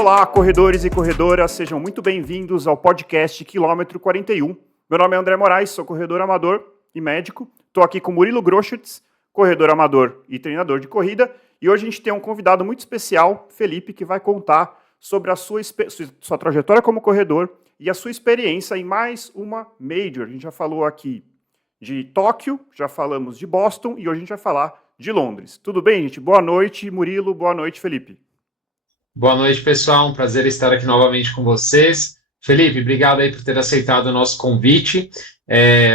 Olá, corredores e corredoras, sejam muito bem-vindos ao podcast Quilômetro 41. Meu nome é André Moraes, sou corredor amador e médico. Estou aqui com Murilo Groschutz, corredor amador e treinador de corrida. E hoje a gente tem um convidado muito especial, Felipe, que vai contar sobre a sua trajetória como corredor e a sua experiência em mais uma Major. A gente já falou aqui de Tóquio, já falamos de Boston e hoje a gente vai falar de Londres. Tudo bem, gente? Boa noite, Murilo. Boa noite, Felipe. Boa noite, pessoal. Um prazer estar aqui novamente com vocês. Felipe, obrigado aí por ter aceitado o nosso convite.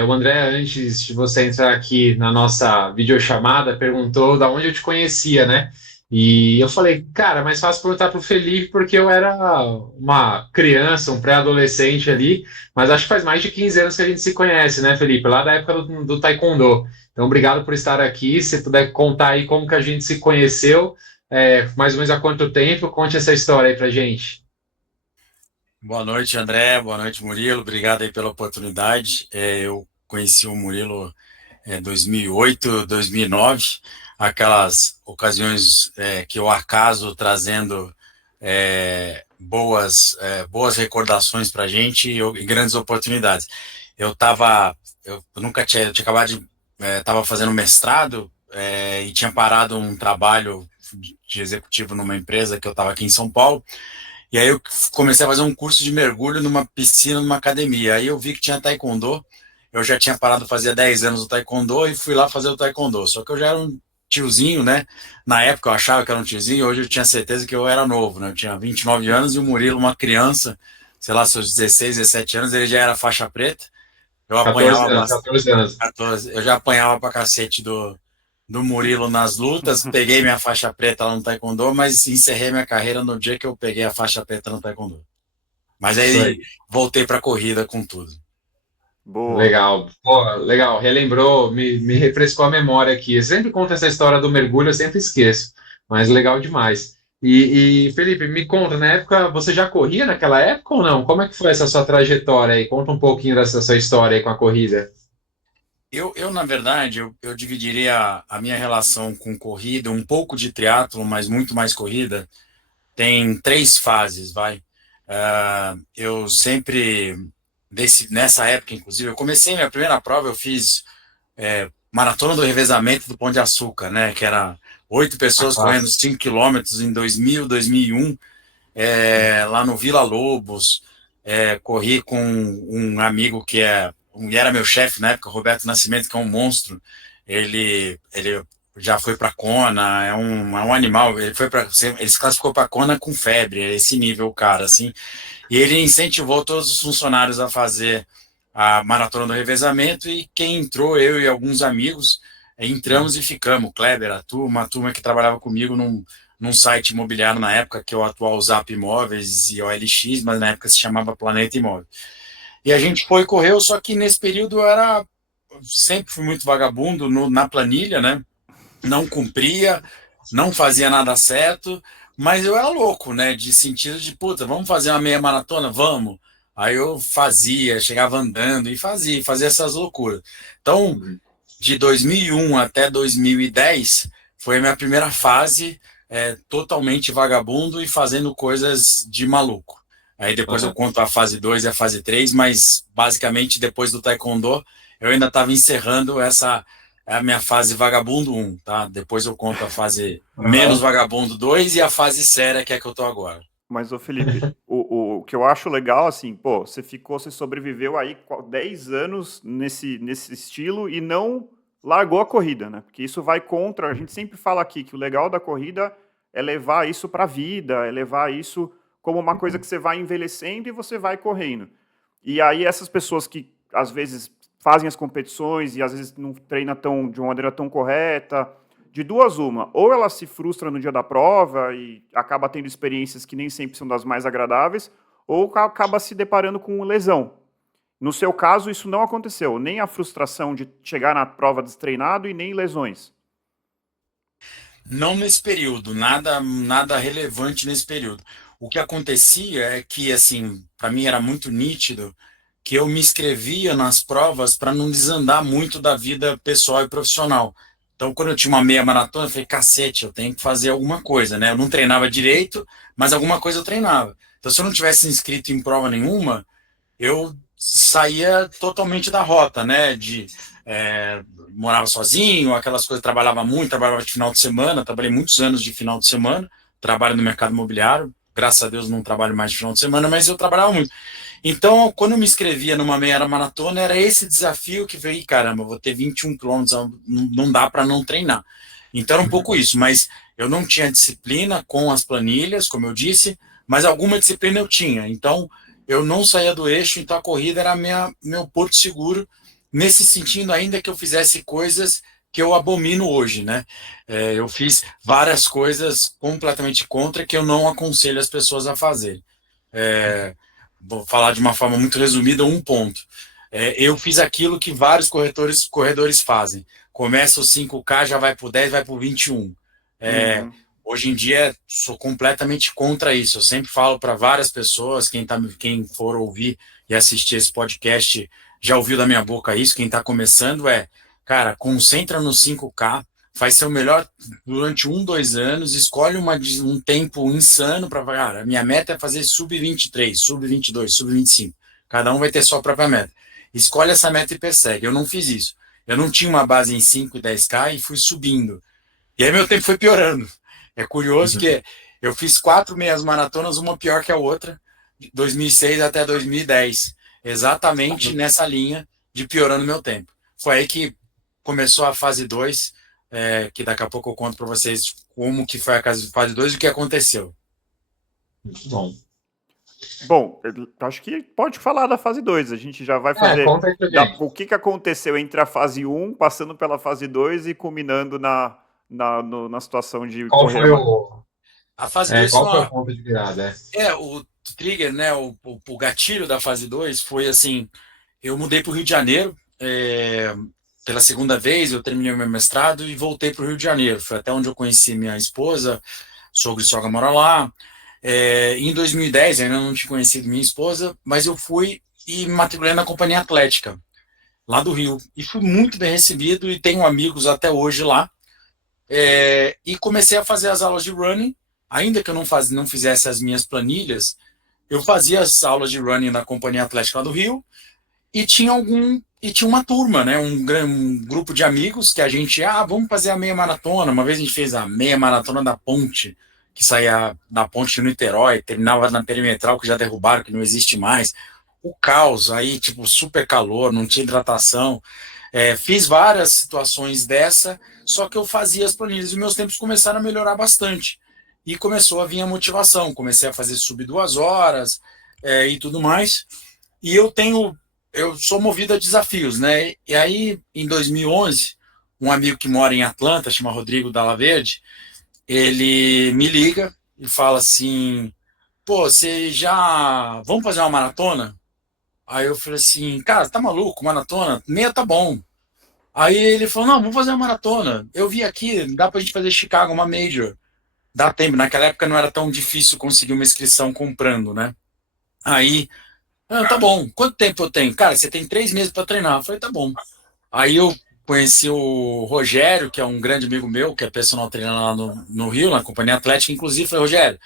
O André, antes de você entrar aqui na nossa videochamada, perguntou da onde eu te conhecia, né? E eu falei, cara, mais fácil perguntar para o Felipe, porque eu era uma criança, um pré-adolescente ali, mas acho que faz mais de 15 anos que a gente se conhece, né, Felipe? Lá da época do Taekwondo. Então, obrigado por estar aqui. Se puder contar aí como que a gente se conheceu, mais ou menos há quanto tempo? Conte essa história aí pra gente. Boa noite, André. Boa noite, Murilo. Obrigado aí pela oportunidade. Eu conheci o Murilo em 2008, 2009, aquelas ocasiões que o acaso trazendo boas recordações para a gente e grandes oportunidades. Eu nunca tinha, eu tinha acabado estava fazendo mestrado e tinha parado um trabalho de executivo numa empresa que eu estava aqui em São Paulo. E aí eu comecei a fazer um curso de mergulho numa piscina, numa academia. Aí eu vi que tinha taekwondo. Eu já tinha parado fazia 10 anos o taekwondo e fui lá fazer o taekwondo. Só que eu já era um tiozinho, né? Na época eu achava que era um tiozinho, hoje eu tinha certeza que eu era novo, né? Eu tinha 29 anos e o Murilo, uma criança, sei lá, seus 16, 17 anos, ele já era faixa preta. Eu 14 apanhava anos, bastante. 14 anos. Eu já apanhava pra cacete do Murilo nas lutas, peguei minha faixa preta lá no Taekwondo, mas encerrei minha carreira no dia que eu peguei a faixa preta no Taekwondo. Mas Isso aí aí. voltei para a corrida com tudo. Boa. Legal. Pô, legal. Relembrou, me refrescou a memória aqui. Eu sempre conto essa história do mergulho, eu sempre esqueço. Mas legal demais. Felipe, me conta, na época, você já corria naquela época ou não? Como é que foi essa sua trajetória aí? Conta um pouquinho dessa sua história aí com a corrida. Na verdade, eu dividiria a minha relação com corrida, um pouco de triatlo, mas muito mais corrida, tem 3 fases, vai. Eu sempre, nessa época, inclusive, eu comecei minha primeira prova, eu fiz Maratona do Revezamento do Pão de Açúcar, né? Que era 8 A pessoas correndo classe. 5 quilômetros em 2000, 2001, lá no Vila Lobos. Corri com um amigo e era meu chefe na época, Roberto Nascimento, que é um monstro. Ele já foi para Kona, é um animal. Ele se classificou para Kona com febre, é esse nível, cara, assim. E ele incentivou todos os funcionários a fazer a maratona do revezamento e quem entrou, eu e alguns amigos, entramos e ficamos. O Kleber, a turma que trabalhava comigo num site imobiliário na época, que é o atual Zap Imóveis e OLX, mas na época se chamava Planeta Imóvel. E a gente foi e correu, só que nesse período sempre fui muito vagabundo na planilha, né? Não cumpria, não fazia nada certo, mas eu era louco, né? De sentido de, puta, vamos fazer uma meia maratona? Vamos. Aí eu fazia, chegava andando e fazia essas loucuras. Então, Uhum. de 2001 até 2010, foi a minha primeira fase totalmente vagabundo e fazendo coisas de maluco. Aí depois eu Aham. conto a fase 2 e a fase 3, mas basicamente depois do Taekwondo, eu ainda estava encerrando essa a minha fase vagabundo 1, tá? Depois eu conto a fase menos Aham. vagabundo 2 e a fase séria, que é que eu tô agora. Mas, ô Felipe, o que eu acho legal, assim, pô, você sobreviveu aí 10 anos nesse estilo e não largou a corrida, né? Porque isso vai contra, a gente sempre fala aqui que o legal da corrida é levar isso pra vida, é levar isso como uma coisa que você vai envelhecendo e você vai correndo. E aí essas pessoas que às vezes fazem as competições e às vezes não treina de uma maneira tão correta, de duas uma, ou ela se frustra no dia da prova e acaba tendo experiências que nem sempre são das mais agradáveis, ou acaba se deparando com lesão. No seu caso, isso não aconteceu, nem a frustração de chegar na prova destreinado e nem lesões. Não nesse período, nada relevante nesse período. O que acontecia é que, assim, para mim era muito nítido que eu me inscrevia nas provas para não desandar muito da vida pessoal e profissional. Então, quando eu tinha uma meia maratona, eu falei, cacete, eu tenho que fazer alguma coisa, né? Eu não treinava direito, mas alguma coisa eu treinava. Então, se eu não tivesse inscrito em prova nenhuma, eu saía totalmente da rota, né? Morava sozinho, aquelas coisas, trabalhava muito, trabalhava de final de semana, trabalhei muitos anos de final de semana, trabalho no mercado imobiliário, graças a Deus não trabalho mais de final de semana, mas eu trabalhava muito. Então, quando eu me inscrevia numa meia maratona, era esse desafio que veio, caramba, vou ter 21 quilômetros, não dá para não treinar. Então, era um pouco isso, mas eu não tinha disciplina com as planilhas, como eu disse, mas alguma disciplina eu tinha. Então, eu não saía do eixo, então a corrida era meu porto seguro, nesse sentido, ainda que eu fizesse coisas que eu abomino hoje, né? Eu fiz várias coisas completamente contra que eu não aconselho as pessoas a fazer. Vou falar de uma forma muito resumida, um ponto. Eu fiz aquilo que vários corredores fazem. Começa o 5K, já vai para o 10, vai para o 21. Hoje em dia, sou completamente contra isso. Eu sempre falo para várias pessoas, quem for ouvir e assistir esse podcast já ouviu da minha boca isso, quem está começando cara, concentra no 5K, faz seu melhor durante 2 anos, escolhe um tempo insano para... Cara, a minha meta é fazer sub-23, sub-22, sub-25. Cada um vai ter sua própria meta. Escolhe essa meta e persegue. Eu não fiz isso. Eu não tinha uma base em 5 e 10K e fui subindo. E aí meu tempo foi piorando. É curioso que eu fiz 4 meias maratonas, uma pior que a outra, de 2006 até 2010. Exatamente nessa linha de piorando meu tempo. Foi aí que começou a fase 2, que daqui a pouco eu conto para vocês como que foi a fase 2 e o que aconteceu. Muito bom. Bom, acho que pode falar da fase 2. A gente já vai fazer o que aconteceu entre a fase 1, passando pela fase 2 e culminando na situação de qual correr. Foi o... A fase 2 qual foi o ponto de virada? O trigger, né, o gatilho da fase 2 foi assim, eu mudei para o Rio de Janeiro, pela segunda vez, eu terminei o meu mestrado e voltei para o Rio de Janeiro. Foi até onde eu conheci minha esposa, sogro e sogra moram lá. Em 2010, ainda não tinha conhecido minha esposa, mas eu fui e me matriculei na Companhia Atlética, lá do Rio. E fui muito bem recebido e tenho amigos até hoje lá. E comecei a fazer as aulas de running, ainda que eu não fizesse as minhas planilhas, eu fazia as aulas de running na Companhia Atlética lá do Rio e tinha uma turma, né, um grupo de amigos que a gente, vamos fazer a meia maratona. Uma vez a gente fez a meia maratona da Ponte, que saía da Ponte de Niterói, terminava na Perimetral, que já derrubaram, que não existe mais. O caos, aí, tipo, super calor, não tinha hidratação. Fiz várias situações dessa, só que eu fazia as planilhas e meus tempos começaram a melhorar bastante. E começou a vir a motivação, comecei a fazer sub 2 horas e tudo mais. E eu sou movido a desafios, né? E aí, em 2011, um amigo que mora em Atlanta, chama Rodrigo Dalla Verde, ele me liga e fala assim, pô, vamos fazer uma maratona? Aí eu falei assim, cara, tá maluco, maratona? Meia tá bom. Aí ele falou, não, vamos fazer uma maratona. Eu vi aqui, dá pra gente fazer Chicago, uma major. Dá tempo, naquela época não era tão difícil conseguir uma inscrição comprando, né? Aí, tá bom, quanto tempo eu tenho? Cara, você tem 3 meses para treinar. Eu falei, tá bom. Aí eu conheci o Rogério, que é um grande amigo meu, que é personal trainer lá no Rio, na Companhia Atlética, inclusive. Falei, Rogério,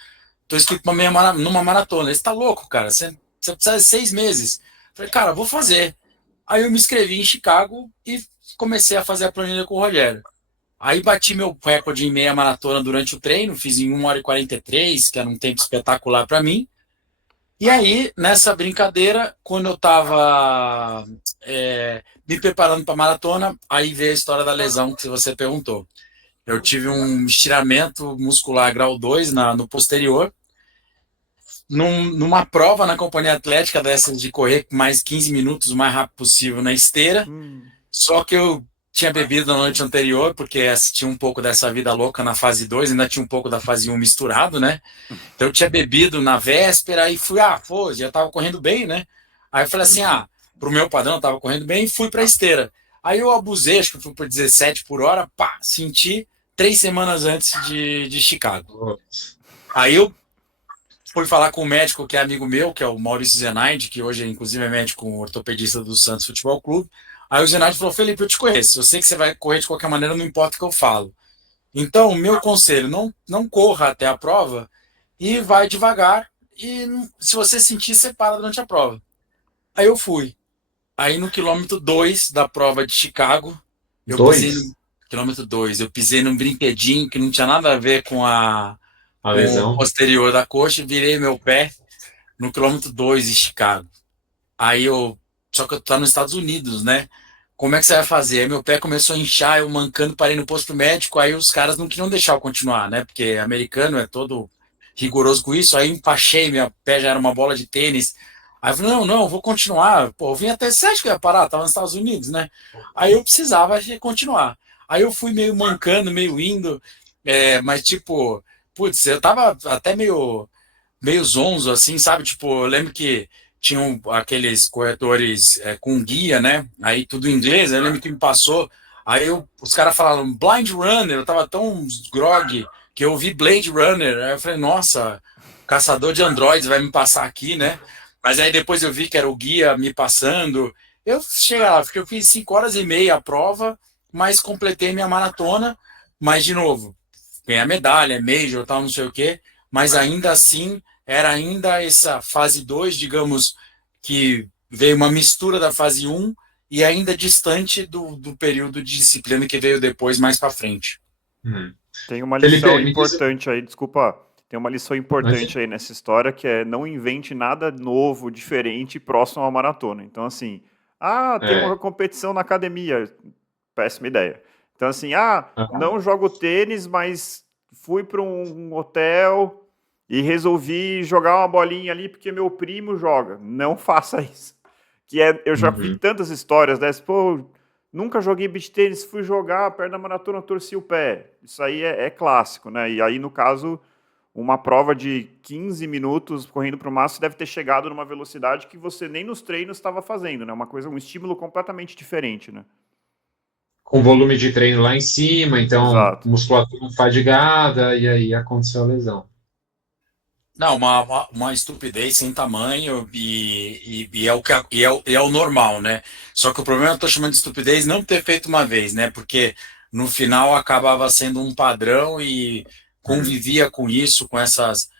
tô inscrito numa maratona. Ele, você tá louco, cara, você precisa de 6 meses. Eu falei, cara, vou fazer. Aí eu me inscrevi em Chicago e comecei a fazer a planilha com o Rogério. Aí bati meu recorde em meia maratona durante o treino, fiz em 1h43, que era um tempo espetacular para mim. E aí, nessa brincadeira, quando eu estava me preparando para a maratona, aí veio a história da lesão que você perguntou. Eu tive um estiramento muscular grau 2 no posterior, numa prova na Companhia Atlética dessas de correr mais 15 minutos o mais rápido possível na esteira. Só que eu tinha bebido na noite anterior, porque tinha um pouco dessa vida louca na fase 2, ainda tinha um pouco da fase 1 misturado, né? Então eu tinha bebido na véspera e fui, já tava correndo bem, né? Aí eu falei assim, pro meu padrão eu tava correndo bem e fui pra esteira. Aí eu abusei, acho que fui por 17 por hora, senti 3 semanas antes de Chicago. Aí eu fui falar com um médico que é amigo meu, que é o Maurício Zenaide, que hoje inclusive é médico ortopedista do Santos Futebol Clube. Aí o Zenardi falou, Felipe, eu te conheço, eu sei que você vai correr de qualquer maneira, não importa o que eu falo. Então, meu conselho, não corra até a prova e vai devagar, e se você sentir, você para durante a prova. Aí eu fui. Aí no quilômetro 2 da prova de Chicago, eu pisei no Dois, quilômetro 2, eu pisei num brinquedinho que não tinha nada a ver a com o lesão. posterior da coxa, virei meu pé no quilômetro 2 de Chicago. Aí eu. Só que eu tô nos Estados Unidos, né? Como é que você vai fazer? Aí meu pé começou a inchar, eu mancando, parei no posto médico, aí os caras não queriam deixar eu continuar, né? Porque americano é todo rigoroso com isso, aí empachei, minha pé já era uma bola de tênis. Aí eu falei, não, eu vou continuar. Pô, eu vim até, você acha que eu ia parar? Tava nos Estados Unidos, né? Aí eu precisava continuar. Aí eu fui meio mancando, meio indo, mas tipo, putz, eu tava até meio zonzo, assim, sabe? Tipo, eu lembro que tinham aqueles corretores com guia, né? Aí tudo em inglês, eu lembro que me passou. Os caras falaram Blind Runner, eu tava tão grog que eu ouvi Blade Runner. Aí eu falei, nossa, caçador de androides vai me passar aqui, né? Mas aí depois eu vi que era o guia me passando. Eu cheguei lá, porque eu fiz 5 horas e meia a prova, mas completei minha maratona. Mas, de novo, ganhei a medalha, major, tal, não sei o quê. Mas ainda assim, era ainda essa fase 2, digamos, que veio uma mistura da fase um e ainda distante do período de disciplina que veio depois, mais para frente. Uhum. Tem uma lição Felipe, me diz. importante aí, desculpa, tem uma lição importante aí nessa história que é não invente nada novo, diferente próximo à maratona. Então, assim, tem uma É, competição na academia, péssima ideia. Então, assim, aham, não jogo tênis, mas fui para um hotel e resolvi jogar uma bolinha ali porque meu primo joga. Não faça isso. Eu já vi uhum. tantas histórias dessas, pô, nunca joguei beach tênis, fui jogar, perto da maratona, torci o pé. Isso aí é clássico, né? E aí, no caso, uma prova de 15 minutos correndo para o máximo deve ter chegado numa velocidade que você nem nos treinos estava fazendo, né? Uma coisa, um estímulo completamente diferente, né? Com volume de treino lá em cima, então Exato. musculatura fadigada, e aí aconteceu a lesão. Não, uma estupidez sem tamanho e é o que é o normal, né? Só que o problema eu estou chamando de estupidez não ter feito uma vez, né? Porque no final acabava sendo um padrão e Uhum. convivia com isso, com essas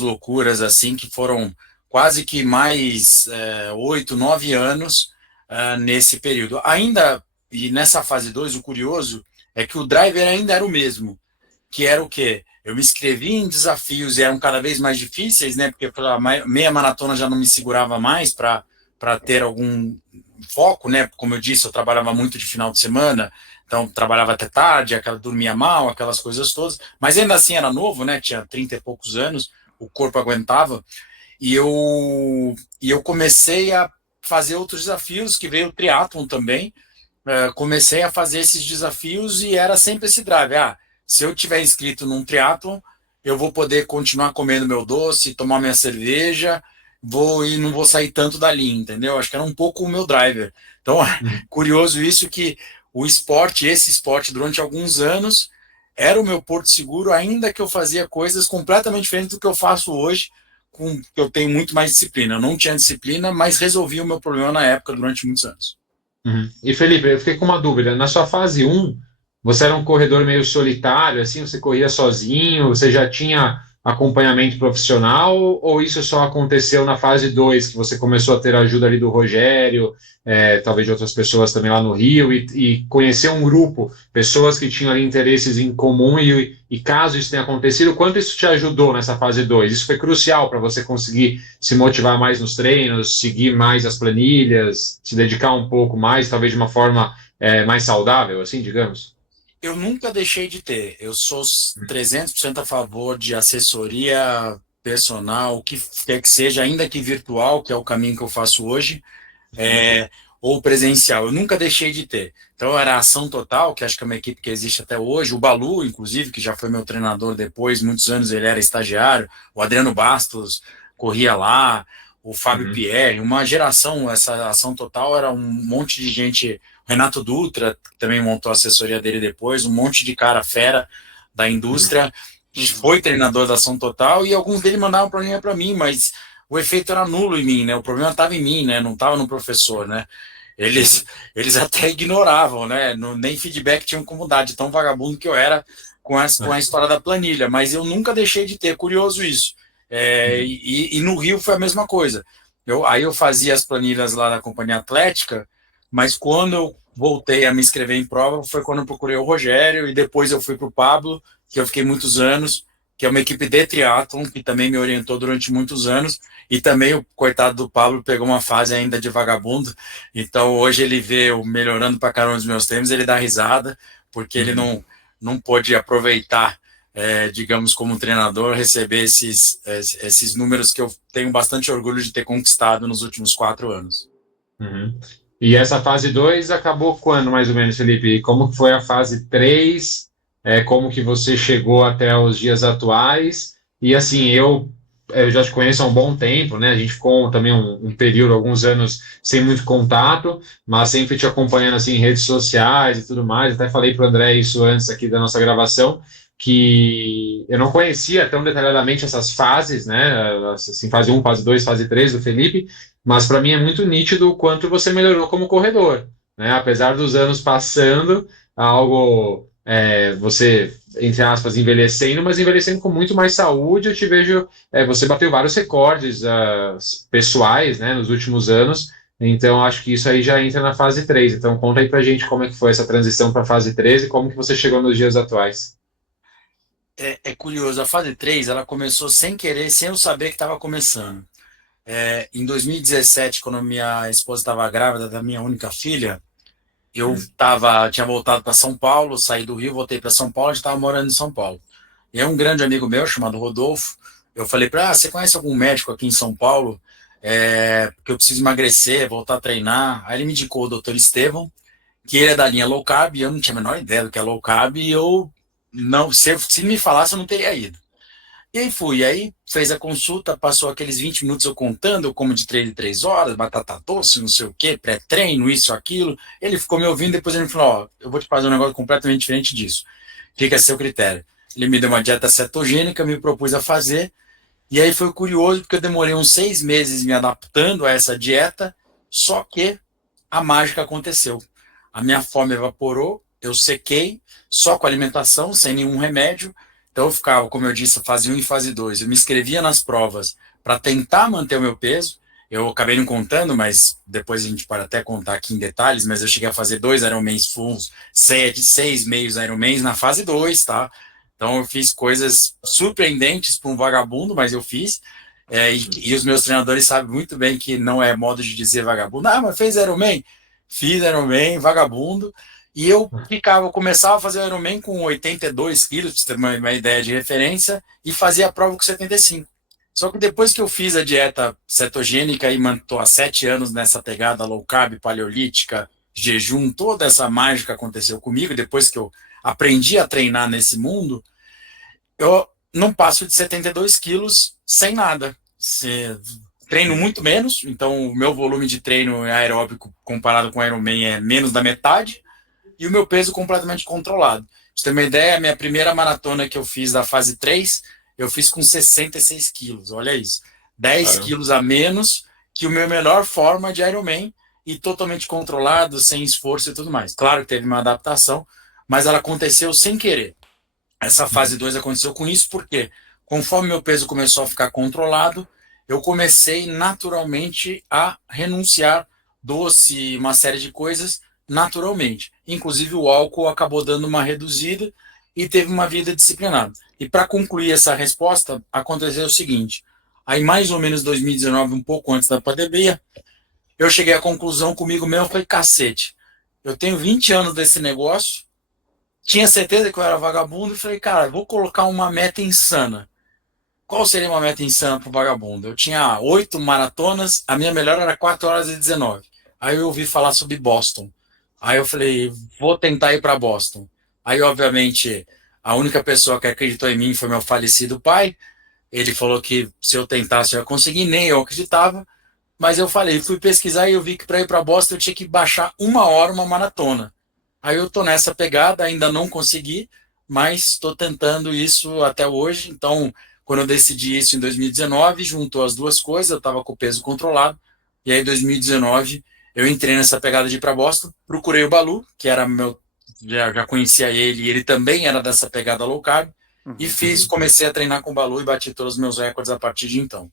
loucuras assim que foram quase que mais 8, 9 anos nesse período. Ainda e nessa fase 2 o curioso é que o driver ainda era o mesmo, que era o quê? Eu me inscrevi em desafios e eram cada vez mais difíceis, né? Porque pela meia maratona já não me segurava mais para ter algum foco, né? Como eu disse, eu trabalhava muito de final de semana, então trabalhava até tarde, dormia mal, aquelas coisas todas. Mas ainda assim era novo, né? Tinha 30 e poucos anos, o corpo aguentava. E eu comecei a fazer outros desafios, que veio o triatlon também. Comecei a fazer esses desafios e era sempre esse drive. Se eu tiver inscrito num triatlon, eu vou poder continuar comendo meu doce, tomar minha cerveja, e não vou sair tanto dali, entendeu? Acho que era um pouco o meu driver. Então, Uhum. curioso isso que esse esporte, durante alguns anos, era o meu porto seguro, ainda que eu fazia coisas completamente diferentes do que eu faço hoje, que eu tenho muito mais disciplina. Eu não tinha disciplina, mas resolvi o meu problema na época, durante muitos anos. Uhum. E Felipe, eu fiquei com uma dúvida. Na sua fase um, você era um corredor meio solitário, assim, você corria sozinho, você já tinha acompanhamento profissional, ou isso só aconteceu na fase 2 que você começou a ter ajuda ali do Rogério, talvez de outras pessoas também lá no Rio, e conhecer um grupo, pessoas que tinham ali interesses em comum, e caso isso tenha acontecido, quanto isso te ajudou nessa fase 2? Isso foi crucial para você conseguir se motivar mais nos treinos, seguir mais as planilhas, se dedicar um pouco mais, talvez de uma forma mais saudável, assim, digamos? Eu nunca deixei de ter. Eu sou 300% a favor de assessoria personal, o que quer que seja, ainda que virtual, que é o caminho que eu faço hoje, é, ou presencial. Eu nunca deixei de ter. Então era a Ação Total, que acho que é uma equipe que existe até hoje, o Balu, inclusive, que já foi meu treinador depois, muitos anos ele era estagiário, o Adriano Bastos corria lá, o Fábio Uhum. Pierre, uma geração, essa Ação Total era um monte de gente, o Renato Dutra, que também montou a assessoria dele depois, um monte de cara fera da Uhum. indústria, Uhum. foi treinador da Ação Total, e alguns deles mandavam para mim, mas o efeito era nulo em mim, né? O problema estava em mim, né? Não estava no professor, né? Eles até ignoravam, né? Nem feedback tinham como dar, de tão vagabundo que eu era com a história da planilha, mas eu nunca deixei de ter, curioso isso. E no Rio foi a mesma coisa. Aí eu fazia as planilhas lá na Companhia Atlética, mas quando eu voltei a me inscrever em prova foi quando eu procurei o Rogério, e depois eu fui para o Pablo, que eu fiquei muitos anos, que é uma equipe de triatlon, que também me orientou durante muitos anos, e também o coitado do Pablo pegou uma fase ainda de vagabundo, então hoje ele vê eu melhorando para caramba os meus tempos, ele dá risada, porque ele não pôde aproveitar, digamos, como treinador, receber esses números que eu tenho bastante orgulho de ter conquistado nos últimos 4 anos. Uhum. E essa fase 2 acabou quando, mais ou menos, Felipe? E como foi a fase 3? Como que você chegou até os dias atuais? E assim, eu já te conheço há um bom tempo, né? A gente ficou também um período, alguns anos, sem muito contato, mas sempre te acompanhando assim, em redes sociais e tudo mais. Até falei para o André isso antes aqui da nossa gravação, que eu não conhecia tão detalhadamente essas fases, né? Assim, fase 1, fase 2, fase 3 do Felipe, mas para mim é muito nítido o quanto você melhorou como corredor, né? Apesar dos anos passando, algo você, entre aspas, envelhecendo, mas envelhecendo com muito mais saúde. Eu te vejo, você bateu vários recordes pessoais, né, nos últimos anos. Então acho que isso aí já entra na fase 3. Então conta aí pra gente como é que foi essa transição para a fase 3 e como que você chegou nos dias atuais. É curioso, a fase 3 ela começou sem querer, sem eu saber que estava começando. Em 2017, quando minha esposa estava grávida da minha única filha, eu tinha voltado para São Paulo, saí do Rio, voltei para São Paulo, a gente estava morando em São Paulo. E aí um grande amigo meu, chamado Rodolfo, eu falei para você conhece algum médico aqui em São Paulo? Porque eu preciso emagrecer, voltar a treinar. Aí ele me indicou o Dr. Estevão, que ele é da linha low carb, e eu não tinha a menor ideia do que é low carb, e eu não, se me falasse, eu não teria ido. E aí fui, aí fez a consulta, passou aqueles 20 minutos eu contando, eu como de 3 em 3 horas, batata doce, não sei o quê, pré-treino, isso, aquilo. Ele ficou me ouvindo, depois ele me falou, ó, eu vou te fazer um negócio completamente diferente disso. Fica a seu critério. Ele me deu uma dieta cetogênica, me propôs a fazer, e aí foi curioso, porque eu demorei uns 6 meses me adaptando a essa dieta, só que a mágica aconteceu. A minha fome evaporou, eu sequei, só com alimentação, sem nenhum remédio. Então eu ficava, como eu disse, fase 1 e fase 2. Eu me inscrevia nas provas para tentar manter o meu peso. Eu acabei não contando, mas depois a gente pode até contar aqui em detalhes, mas eu cheguei a fazer 2 Ironmans fulls, 6 meios Ironmans na fase 2, tá? Então eu fiz coisas surpreendentes para um vagabundo, mas eu fiz. E os meus treinadores sabem muito bem que não é modo de dizer vagabundo. Ah, mas fez Ironman? Fiz Ironman, vagabundo. E eu começava a fazer o Ironman com 82 quilos, para você ter uma ideia de referência, e fazia a prova com 75. Só que depois que eu fiz a dieta cetogênica e estou há 7 anos nessa pegada low carb, paleolítica, jejum, toda essa mágica aconteceu comigo, depois que eu aprendi a treinar nesse mundo, eu não passo de 72 quilos sem nada. Treino muito menos, então o meu volume de treino aeróbico comparado com o Ironman é menos da metade, e o meu peso completamente controlado. Pra você ter uma ideia, a minha primeira maratona que eu fiz da fase 3, eu fiz com 66 quilos, olha isso. 10 quilos a menos que o meu melhor forma de Ironman, e totalmente controlado, sem esforço e tudo mais. Claro que teve uma adaptação, mas ela aconteceu sem querer. Essa fase 2 aconteceu com isso, porque conforme meu peso começou a ficar controlado, eu comecei naturalmente a renunciar doce, uma série de coisas, naturalmente. Inclusive o álcool acabou dando uma reduzida e teve uma vida disciplinada. E para concluir essa resposta, aconteceu o seguinte, aí mais ou menos 2019, um pouco antes da pandemia, eu cheguei à conclusão comigo mesmo, falei, cacete, eu tenho 20 anos desse negócio, tinha certeza que eu era vagabundo e falei, cara, vou colocar uma meta insana. Qual seria uma meta insana para o vagabundo? Eu tinha 8 maratonas, a minha melhor era 4 horas e 19. Aí eu ouvi falar sobre Boston. Aí eu falei, vou tentar ir para Boston. Aí, obviamente, a única pessoa que acreditou em mim foi meu falecido pai. Ele falou que se eu tentasse eu ia conseguir, nem eu acreditava. Mas eu falei, fui pesquisar e eu vi que para ir para Boston eu tinha que baixar 1 hora uma maratona. Aí eu tô nessa pegada, ainda não consegui, mas estou tentando isso até hoje. Então, quando eu decidi isso em 2019, juntou as duas coisas, eu estava com o peso controlado, e aí em 2019 eu entrei nessa pegada de ir para Boston, procurei o Balu, que era meu, já conhecia ele, e ele também era dessa pegada low carb, e comecei a treinar com o Balu e bati todos os meus recordes a partir de então.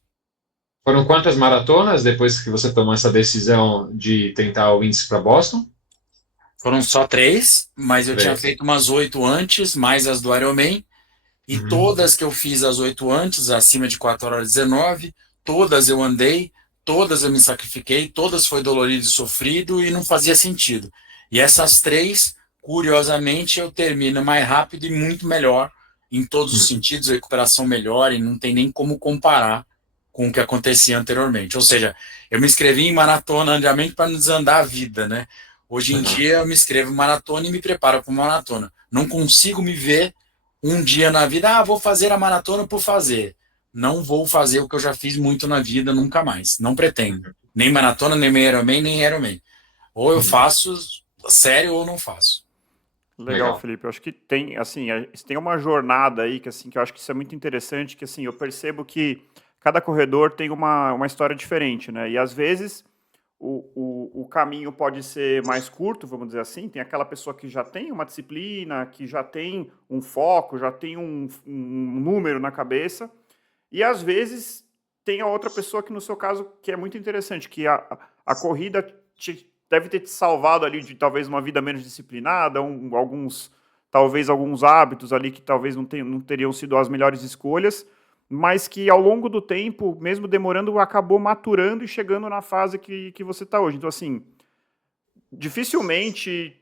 Foram quantas maratonas depois que você tomou essa decisão de tentar o índice para Boston? Foram só 3, mas eu tinha feito umas 8 antes, mais as do Ironman, e todas que eu fiz as 8 antes, acima de 4 horas e 19, todas eu andei, todas eu me sacrifiquei, todas foi dolorido e sofrido e não fazia sentido. E essas 3, curiosamente, eu termino mais rápido e muito melhor, em todos os sentidos, recuperação melhor, e não tem nem como comparar com o que acontecia anteriormente. Ou seja, eu me inscrevi em maratona antigamente para não desandar a vida, né? Hoje em dia eu me inscrevo em maratona e me preparo para uma maratona. Não consigo me ver um dia na vida, vou fazer a maratona por fazer. Não vou fazer o que eu já fiz muito na vida, nunca mais. Não pretendo. Nem maratona, nem Ironman, nem Ironman. Ou eu faço sério ou não faço. Legal, Felipe. Eu acho que tem, assim, tem uma jornada aí que, assim, que eu acho que isso é muito interessante, que, assim, eu percebo que cada corredor tem uma história diferente, né? E, às vezes, o caminho pode ser mais curto, vamos dizer assim. Tem aquela pessoa que já tem uma disciplina, que já tem um foco, já tem um número na cabeça. E, às vezes, tem a outra pessoa que, no seu caso, que é muito interessante, que a corrida deve ter te salvado ali de talvez uma vida menos disciplinada, talvez alguns hábitos ali que talvez não teriam sido as melhores escolhas, mas que ao longo do tempo, mesmo demorando, acabou maturando e chegando na fase que você está hoje. Então, assim, dificilmente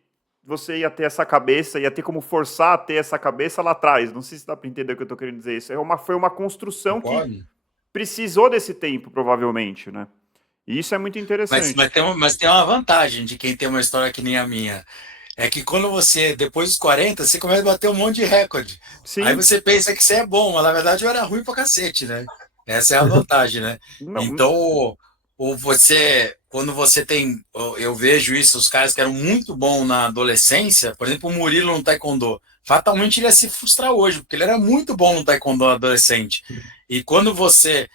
você ia ter essa cabeça, ia ter como forçar a ter essa cabeça lá atrás. Não sei se dá para entender o que eu estou querendo dizer. Isso foi uma construção que precisou desse tempo, provavelmente, né? E isso é muito interessante. Mas tem uma vantagem de quem tem uma história que nem a minha. É que quando você, depois dos 40, você começa a bater um monte de recorde. Sim. Aí você pensa que você é bom, mas na verdade eu era ruim pra cacete, né? Essa é a vantagem, né? Não. Então, quando você tem, eu vejo isso, os caras que eram muito bons na adolescência, por exemplo, o Murilo no Taekwondo, fatalmente ele ia se frustrar hoje, porque ele era muito bom no Taekwondo adolescente. E quando você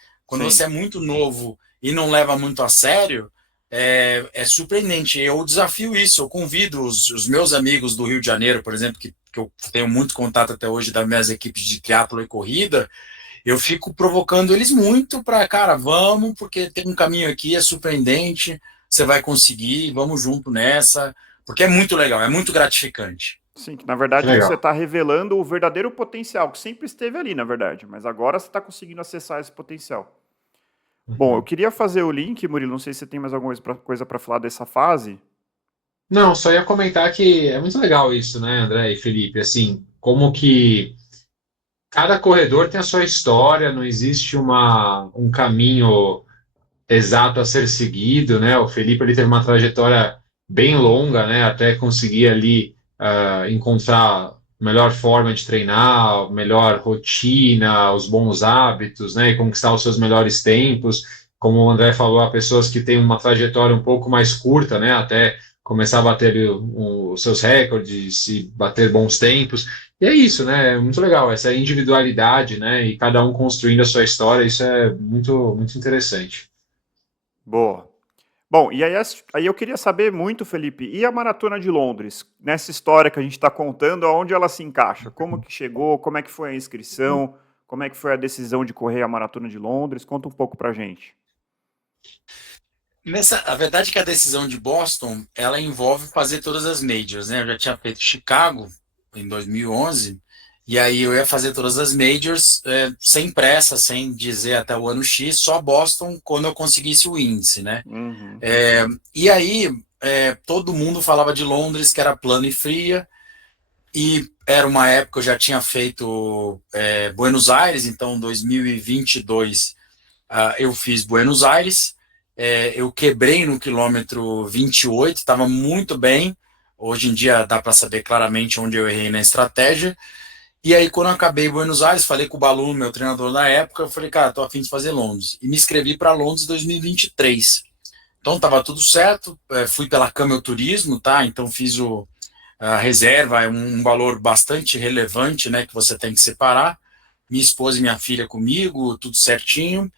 é muito novo e não leva muito a sério, é surpreendente. Eu desafio isso, eu convido os meus amigos do Rio de Janeiro, por exemplo, que eu tenho muito contato até hoje das minhas equipes de triatlo e corrida, eu fico provocando eles muito para, cara, vamos, porque tem um caminho aqui, é surpreendente, você vai conseguir, vamos junto nessa, porque é muito legal, é muito gratificante. Sim, que na verdade você está revelando o verdadeiro potencial, que sempre esteve ali, na verdade, mas agora você está conseguindo acessar esse potencial. Bom, eu queria fazer o link, Murilo, não sei se você tem mais alguma coisa para falar dessa fase. Não, só ia comentar que é muito legal isso, né, André e Felipe, assim, como que cada corredor tem a sua história, não existe um caminho exato a ser seguido, né, o Felipe ele teve uma trajetória bem longa, né, até conseguir ali encontrar melhor forma de treinar, melhor rotina, os bons hábitos, né, e conquistar os seus melhores tempos. Como o André falou, há pessoas que têm uma trajetória um pouco mais curta, né, até começar a bater os seus recordes e bater bons tempos. E é isso, né, é muito legal, essa individualidade, né, e cada um construindo a sua história, isso é muito, muito interessante. Boa. Bom, e aí eu queria saber muito, Felipe, e a Maratona de Londres? Nessa história que a gente está contando, aonde ela se encaixa? Como que chegou? Como é que foi a inscrição? Como é que foi a decisão de correr a Maratona de Londres? Conta um pouco pra gente. A verdade é que a decisão de Boston, ela envolve fazer todas as majors, né? Eu já tinha feito Chicago em 2011, e aí eu ia fazer todas as majors sem pressa, sem dizer até o ano X, só Boston quando eu conseguisse o índice, né? Uhum. E aí todo mundo falava de Londres, que era plana e fria, e era uma época eu já tinha feito Buenos Aires, então 2022 eu fiz Buenos Aires, eu quebrei no quilômetro 28, estava muito bem, hoje em dia dá para saber claramente onde eu errei na estratégia. E aí, quando eu acabei em Buenos Aires, falei com o Balu, meu treinador na época, eu falei, cara, tô a fim de fazer Londres. E me inscrevi para Londres 2023. Então, tava tudo certo, fui pela Camel Turismo, tá? Então, fiz a reserva, é um valor bastante relevante, né, que você tem que separar. Minha esposa e minha filha comigo, tudo certinho.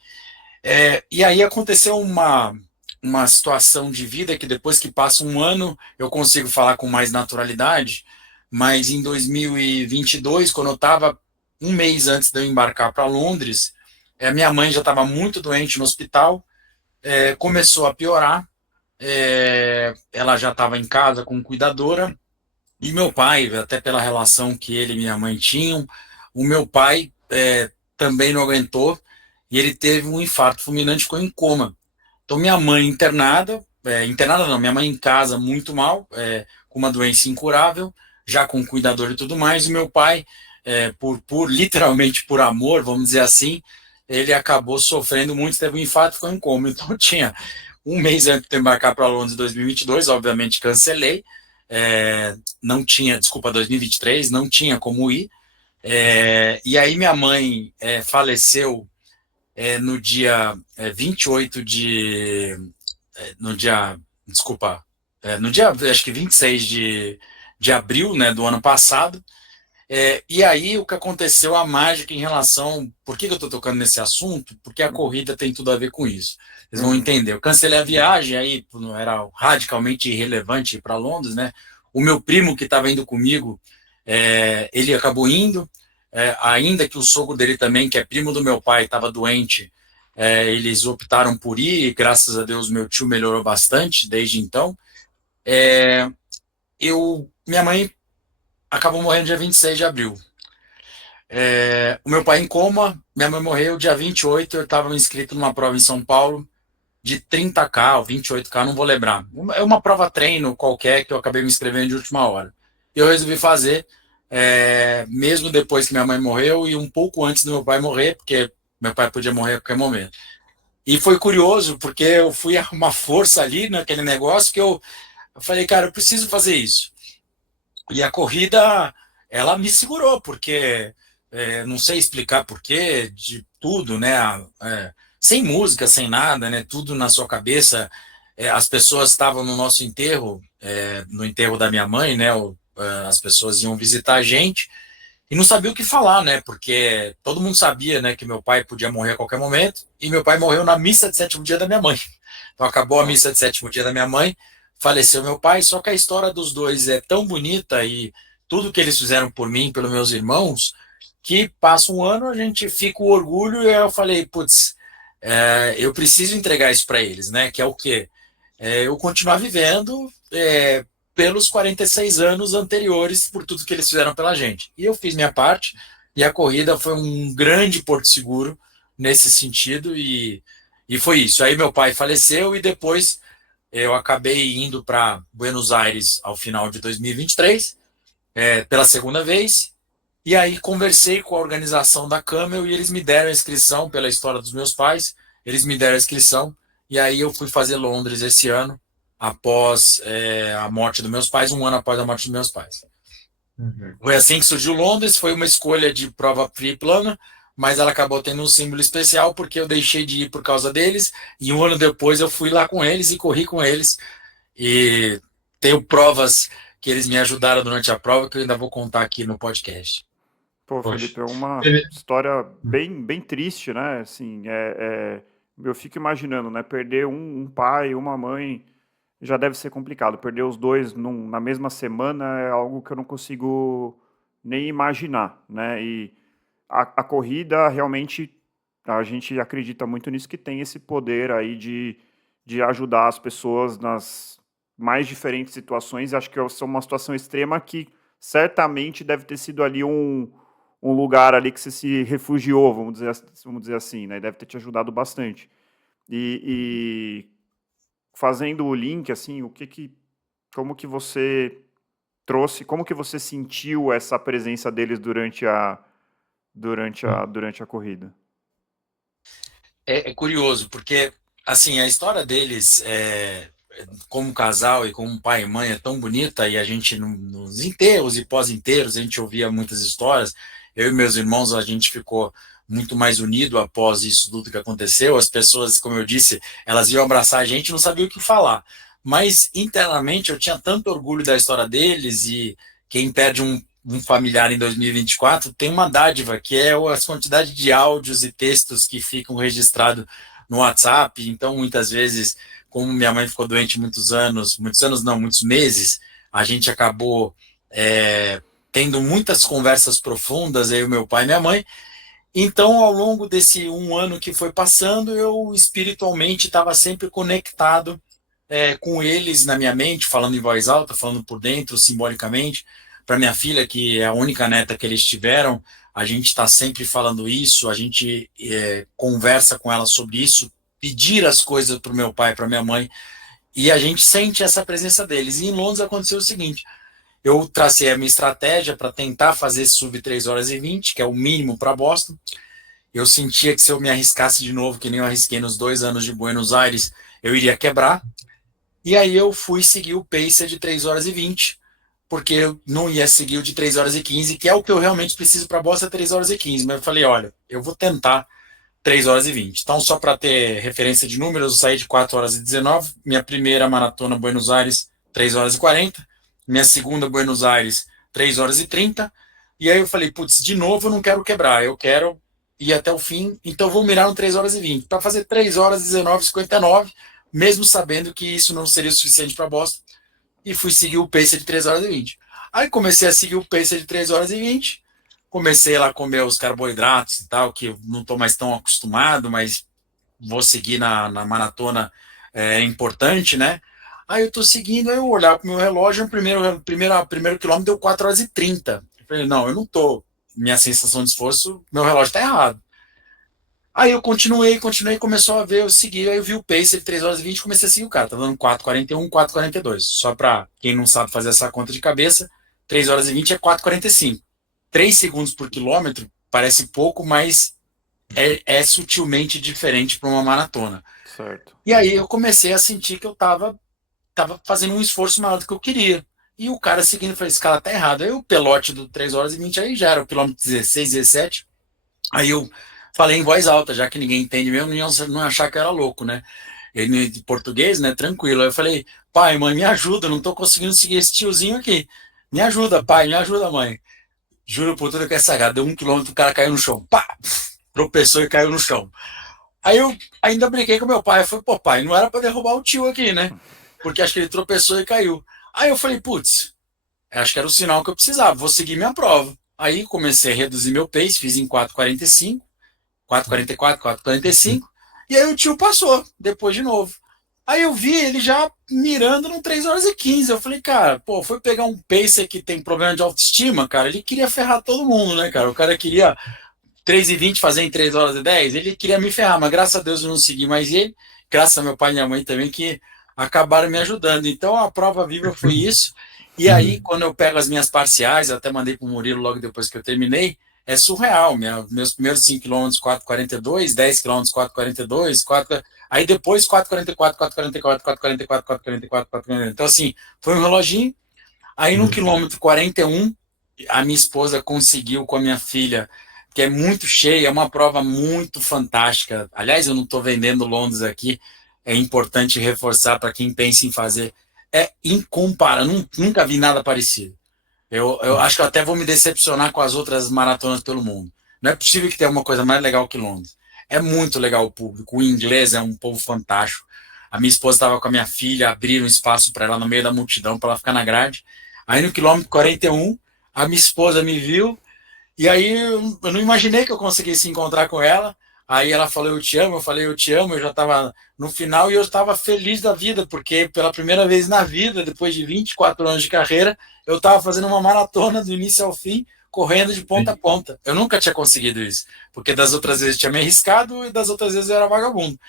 E aí aconteceu uma situação de vida que depois que passa um ano eu consigo falar com mais naturalidade, mas em 2022, quando eu estava um mês antes de eu embarcar para Londres, minha mãe já estava muito doente no hospital, começou a piorar, ela já estava em casa com cuidadora, e meu pai, até pela relação que ele e minha mãe tinham, o meu pai também não aguentou, e ele teve um infarto fulminante, ficou em coma. Então, minha mãe internada, internada não, minha mãe em casa muito mal, com uma doença incurável, já com cuidador e tudo mais, e meu pai, literalmente por amor, vamos dizer assim, ele acabou sofrendo muito, teve um infarto, ficou em coma. Então, tinha um mês antes de embarcar para Londres em 2022, obviamente cancelei, não tinha, desculpa, 2023, não tinha como ir, e aí minha mãe faleceu no dia 28 de. No dia. Desculpa. No dia, acho que 26 de abril, né, do ano passado. E aí o que aconteceu, a mágica em relação. Por que eu estou tocando nesse assunto? Porque a corrida tem tudo a ver com isso. Vocês vão entender. Eu cancelei a viagem, aí era radicalmente irrelevante ir para Londres, né? O meu primo que estava indo comigo, ele acabou indo. Ainda que o sogro dele também, que é primo do meu pai, estava doente, eles optaram por ir, e graças a Deus meu tio melhorou bastante desde então. Minha mãe acabou morrendo dia 26 de abril. O meu pai em coma, minha mãe morreu dia 28, eu estava inscrito numa prova em São Paulo, de 30K ou 28K, não vou lembrar. É uma prova treino qualquer que eu acabei me inscrevendo de última hora. Eu resolvi fazer, mesmo depois que minha mãe morreu e um pouco antes do meu pai morrer, porque meu pai podia morrer a qualquer momento. E foi curioso, porque eu fui a uma força ali naquele negócio que eu falei, cara, eu preciso fazer isso. E a corrida, ela me segurou, porque não sei explicar porquê, de tudo, né? Sem música, sem nada, né? Tudo na sua cabeça. As pessoas estavam no nosso enterro, no enterro da minha mãe, né? As pessoas iam visitar a gente e não sabia o que falar, né? Porque todo mundo sabia, né, que meu pai podia morrer a qualquer momento, e meu pai morreu na missa de sétimo dia da minha mãe. Então acabou a missa de sétimo dia da minha mãe, faleceu meu pai, só que a história dos dois é tão bonita e tudo que eles fizeram por mim, pelos meus irmãos, que passa um ano, a gente fica o orgulho, e aí eu falei, putz, eu preciso entregar isso para eles, né? Que é o quê? Eu continuar vivendo pelos 46 anos anteriores, por tudo que eles fizeram pela gente. E eu fiz minha parte, e a corrida foi um grande porto seguro nesse sentido, e foi isso. Aí meu pai faleceu, e depois eu acabei indo para Buenos Aires ao final de 2023, pela segunda vez, e aí conversei com a organização da Camel, e eles me deram a inscrição pela história dos meus pais, eles me deram a inscrição, e aí eu fui fazer Londres esse ano, após a morte dos meus pais, um ano após a morte dos meus pais. Foi assim que surgiu Londres, foi uma escolha de prova plana, mas ela acabou tendo um símbolo especial, porque eu deixei de ir por causa deles, e um ano depois eu fui lá com eles e corri com eles, e tenho provas que eles me ajudaram durante a prova, que eu ainda vou contar aqui no podcast. Pô, Poxa. Felipe, é uma história bem, bem triste, né? Assim, eu fico imaginando, né? Perder um pai, uma mãe, já deve ser complicado. Perder os dois na mesma semana é algo que eu não consigo nem imaginar, né? E a corrida, realmente, a gente acredita muito nisso, que tem esse poder aí de ajudar as pessoas nas mais diferentes situações. Acho que é uma situação extrema que certamente deve ter sido ali um lugar ali que você se refugiou, vamos dizer assim, né? Deve ter te ajudado bastante. E fazendo o link, assim, como que você trouxe, como que você sentiu essa presença deles durante a corrida? É curioso, porque assim, a história deles como casal e como pai e mãe é tão bonita, e a gente nos enterros e pós-enterros a gente ouvia muitas histórias. Eu e meus irmãos, a gente ficou muito mais unido após isso tudo que aconteceu. As pessoas, como eu disse, elas iam abraçar a gente e não sabiam o que falar. Mas internamente eu tinha tanto orgulho da história deles, e quem perde um familiar em 2024 tem uma dádiva, que é as quantidades de áudios e textos que ficam registrados no WhatsApp. Então, muitas vezes, como minha mãe ficou doente muitos anos não, muitos meses, a gente acabou tendo muitas conversas profundas, eu, meu pai e minha mãe. Então, ao longo desse um ano que foi passando, eu espiritualmente estava sempre conectado com eles na minha mente, falando em voz alta, falando por dentro, simbolicamente. Para minha filha, que é a única neta que eles tiveram, a gente está sempre falando isso, a gente conversa com ela sobre isso, pedir as coisas para o meu pai, para minha mãe, e a gente sente essa presença deles. E em Londres aconteceu o seguinte: eu tracei a minha estratégia para tentar fazer sub 3 horas e 20, que é o mínimo para Boston. Eu sentia que se eu me arriscasse de novo, que nem eu arrisquei nos 2 anos de Buenos Aires, eu iria quebrar. E aí eu fui seguir o pacer de 3 horas e 20, porque eu não ia seguir o de 3 horas e 15, que é o que eu realmente preciso para Boston, 3 horas e 15. Mas eu falei, olha, eu vou tentar 3 horas e 20. Então, só para ter referência de números, eu saí de 4 horas e 19, minha primeira maratona Buenos Aires, 3 horas e 40, minha segunda Buenos Aires, 3 horas e 30, e aí eu falei, putz, de novo eu não quero quebrar, eu quero ir até o fim, então eu vou mirar no 3 horas e 20, para fazer 3 horas e 19, 59, mesmo sabendo que isso não seria o suficiente para Boston, e fui seguir o pacer de 3 horas e 20. Aí comecei a seguir o pacer de 3 horas e 20, comecei lá a comer os carboidratos e tal, que eu não estou mais tão acostumado, mas vou seguir na maratona, é importante, né? Aí eu tô seguindo, aí eu olhar pro meu relógio, o primeiro quilômetro deu 4 horas e 30. Eu falei, não, eu não tô, minha sensação de esforço, meu relógio tá errado. Aí eu continuei, começou a ver, eu segui, aí eu vi o pace de 3 horas e 20, comecei a seguir o cara, tá dando 4,41, 4,42. Só para quem não sabe fazer essa conta de cabeça, 3 horas e 20 é 4,45. 3 segundos por quilômetro parece pouco, mas é sutilmente diferente para uma maratona. Certo. E aí eu comecei a sentir que eu tava fazendo um esforço maior do que eu queria. E o cara seguindo, falei, esse cara tá errado. Aí o pelote do 3 horas e 20 aí já era o quilômetro 16, 17. Aí eu falei em voz alta, já que ninguém entende mesmo, não achar que eu era louco, né? Ele de português, né? Tranquilo. Aí eu falei, pai, mãe, me ajuda, não tô conseguindo seguir esse tiozinho aqui. Me ajuda, pai, me ajuda, mãe. Juro por tudo que é sagrado. Deu 1 quilômetro, o cara caiu no chão. Pá! Tropeçou e caiu no chão. Aí eu ainda briguei com meu pai. Eu falei, pô, pai, não era pra derrubar o tio aqui, né? Porque acho que ele tropeçou e caiu. Aí eu falei, putz, acho que era o sinal que eu precisava, vou seguir minha prova. Aí comecei a reduzir meu pace, fiz em 4,45, 4,44, 4,45, e aí o tio passou, depois de novo. Aí eu vi ele já mirando no 3 horas e 15. Eu falei, cara, pô, foi pegar um pacer que tem problema de autoestima, cara, ele queria ferrar todo mundo, né, cara? O cara queria 3 e 20 fazer em 3 horas e 10, ele queria me ferrar, mas graças a Deus eu não segui mais ele, graças a meu pai e minha mãe também, que acabaram me ajudando. Então a prova viva foi isso. E aí, quando eu pego as minhas parciais, eu até mandei para o Murilo logo depois que eu terminei, é surreal. Meus primeiros 5 km, 4,42, 10 km, 4,42, 4... aí depois 4,44, 4,44, 4,44, 4,44, 4,44. Então, assim, foi um reloginho. Aí no quilômetro 41, a minha esposa conseguiu com a minha filha, que é muito cheia, é uma prova muito fantástica. Aliás, eu não estou vendendo Londres aqui, é importante reforçar para quem pensa em fazer. É incomparável, nunca vi nada parecido. Eu acho que eu até vou me decepcionar com as outras maratonas pelo mundo. Não é possível que tenha uma coisa mais legal que Londres. É muito legal o público, o inglês é um povo fantástico. A minha esposa estava com a minha filha, abriram um espaço para ela no meio da multidão, para ela ficar na grade. Aí no quilômetro 41, a minha esposa me viu, e aí eu não imaginei que eu conseguisse encontrar com ela. Aí ela falou, eu te amo, eu falei, eu te amo, eu já estava no final e eu estava feliz da vida, porque pela primeira vez na vida, depois de 24 anos de carreira, eu estava fazendo uma maratona do início ao fim, correndo de ponta a ponta. Eu nunca tinha conseguido isso, porque das outras vezes eu tinha me arriscado e das outras vezes eu era vagabundo.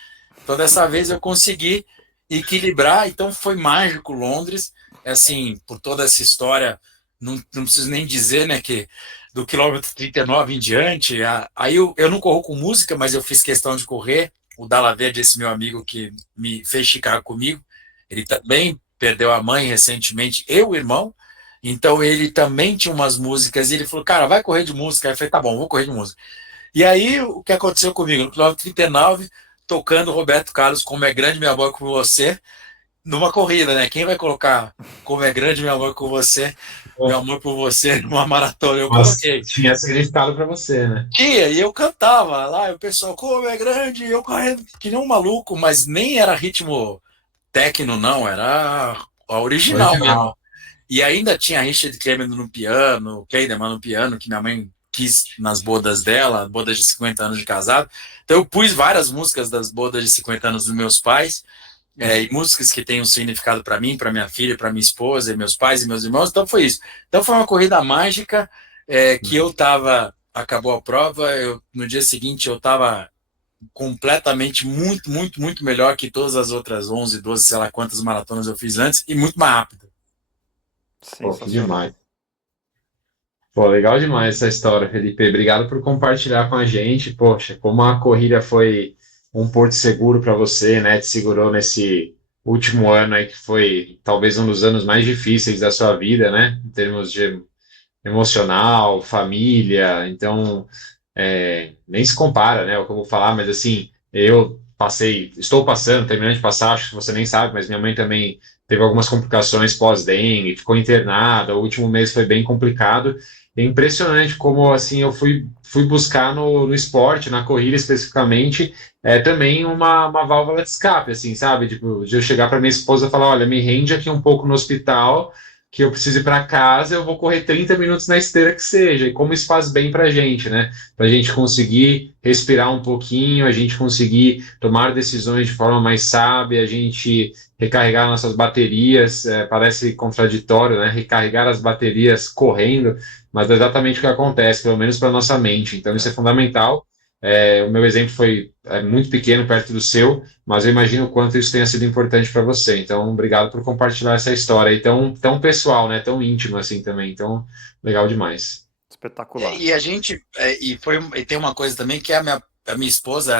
Então dessa vez eu consegui equilibrar, então foi mágico Londres, assim, por toda essa história, não preciso nem dizer, né, que do quilômetro 39 em diante, aí eu não corro com música, mas eu fiz questão de correr. O Dalla Verde, esse meu amigo que me fez Chicago comigo, ele também perdeu a mãe recentemente, eu, irmão, então ele também tinha umas músicas, e ele falou, cara, vai correr de música. Aí eu falei, tá bom, vou correr de música. E aí, o que aconteceu comigo? No quilômetro 39, tocando Roberto Carlos, Como é Grande Meu Amor com Você, numa corrida, né? Quem vai colocar Como é Grande Meu Amor com Você, Meu Amor por Você, numa maratona? Eu coloquei. Tinha significado para você, né? E eu cantava lá, e o pessoal, como é grande, e eu correndo que nem um maluco, mas nem era ritmo techno não, era a original Original. mesmo. E ainda tinha Richard Clement no piano, Clayderman no piano, que minha mãe quis nas bodas dela, bodas de 50 anos de casado. Então eu pus várias músicas das bodas de 50 anos dos meus pais, e músicas que têm um significado para mim, para minha filha, para minha esposa, e meus pais e meus irmãos. Então foi isso. Então foi uma corrida mágica, que eu tava, acabou a prova, no dia seguinte eu tava completamente muito, muito, muito melhor que todas as outras 11, 12, sei lá quantas maratonas eu fiz antes, e muito mais rápido. Pô, que Sensacional. demais. Pô, legal demais essa história, Felipe. Obrigado por compartilhar com a gente. Poxa, como a corrida foi um porto seguro para você, né? Te segurou nesse último ano aí que foi talvez um dos anos mais difíceis da sua vida, né? Em termos de emocional, família. Então, nem se compara, né? O que eu vou falar, mas assim, eu passei, estou passando, terminando de passar, acho que você nem sabe, mas minha mãe também teve algumas complicações pós-dengue, ficou internada, o último mês foi bem complicado. É impressionante como assim eu fui buscar no esporte, na corrida especificamente, também uma válvula de escape, assim, sabe? Tipo, de eu chegar para minha esposa e falar, olha, me rende aqui um pouco no hospital, que eu preciso ir para casa, eu vou correr 30 minutos na esteira que seja, e como isso faz bem para a gente, né? Para a gente conseguir respirar um pouquinho, a gente conseguir tomar decisões de forma mais sábia, a gente recarregar nossas baterias, parece contraditório, né? Recarregar as baterias correndo, mas é exatamente o que acontece, pelo menos para nossa mente. Então isso é fundamental. O meu exemplo foi muito pequeno perto do seu, mas eu imagino o quanto isso tenha sido importante para você. Então, obrigado por compartilhar essa história aí tão pessoal, né? Tão íntima assim também. Então, legal demais. Espetacular. E a gente, e tem uma coisa também que a minha esposa,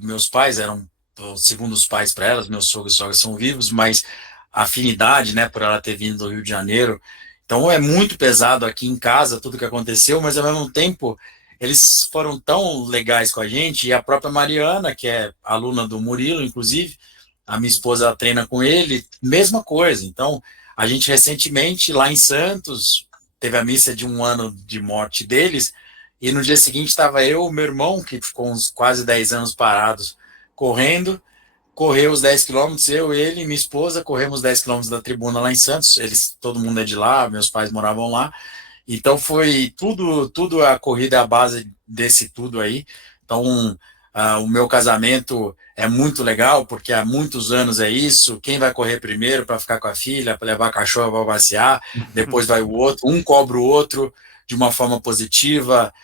meus pais eram os segundos pais para ela, meus sogros e sogras são vivos, mas a afinidade, né, por ela ter vindo do Rio de Janeiro, então é muito pesado aqui em casa tudo que aconteceu, mas ao mesmo tempo eles foram tão legais com a gente, e a própria Mariana, que é aluna do Murilo, inclusive, a minha esposa ela treina com ele, mesma coisa. Então, a gente recentemente, lá em Santos, teve a missa de 1 ano de morte deles, e no dia seguinte estava eu, meu irmão, que ficou uns quase 10 anos parados, correndo, correu os 10 quilômetros, eu, ele e minha esposa, corremos 10 quilômetros da tribuna lá em Santos, todo mundo é de lá, meus pais moravam lá, então foi tudo a corrida é a base desse tudo aí. Então, o meu casamento é muito legal, porque há muitos anos é isso. Quem vai correr primeiro para ficar com a filha, para levar a cachorra para passear, depois vai o outro, um cobra o outro de uma forma positiva.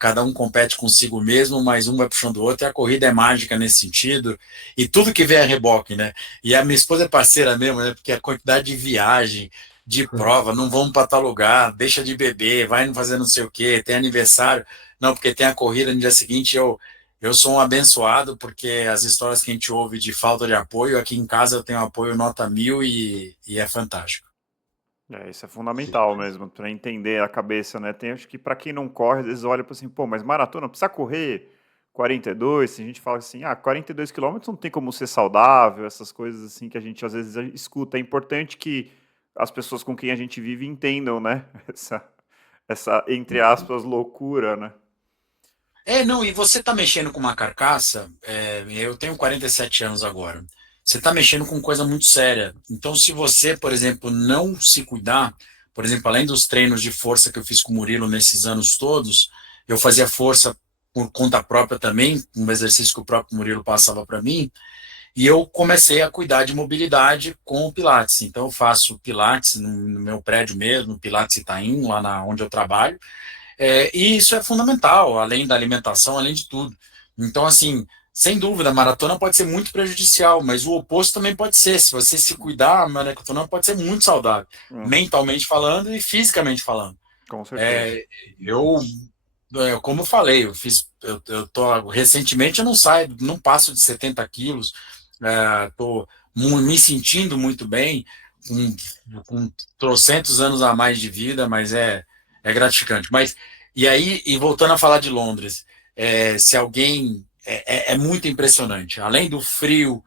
Cada um compete consigo mesmo, mas um vai puxando o outro, e a corrida é mágica nesse sentido, e tudo que vem a reboque, né? E a minha esposa é parceira mesmo, né? Porque a quantidade de viagem, de prova, não vamos para tal lugar, deixa de beber, vai fazer não sei o quê, tem aniversário, não, porque tem a corrida no dia seguinte, eu sou um abençoado, porque as histórias que a gente ouve de falta de apoio, aqui em casa eu tenho apoio nota 1000 e é fantástico. Isso é fundamental mesmo, para entender a cabeça, né? Tem, acho que para quem não corre, às vezes olha para assim, pô, mas maratona precisa correr 42, a gente fala assim, 42 quilômetros não tem como ser saudável, essas coisas assim que a gente às vezes escuta. É importante que as pessoas com quem a gente vive entendam, né? Essa entre aspas, loucura, né? Não, e você está mexendo com uma carcaça, eu tenho 47 anos agora, você está mexendo com coisa muito séria. Então, se você, por exemplo, não se cuidar, por exemplo, além dos treinos de força que eu fiz com o Murilo nesses anos todos, eu fazia força por conta própria também, um exercício que o próprio Murilo passava para mim, e eu comecei a cuidar de mobilidade com o Pilates. Então, eu faço Pilates no meu prédio mesmo, Pilates Itaim, lá onde eu trabalho, e isso é fundamental, além da alimentação, além de tudo. Então, assim, sem dúvida, a maratona pode ser muito prejudicial, mas o oposto também pode ser. Se você se cuidar, a maratona pode ser muito saudável, Uhum, mentalmente falando e fisicamente falando. com certeza. É, eu, como eu falei, eu tô, recentemente eu não saio, não passo de 70 quilos, tô me sentindo muito bem, com trocentos anos a mais de vida, mas é gratificante. Mas, e aí, e voltando a falar de Londres, se alguém, é muito impressionante, além do frio,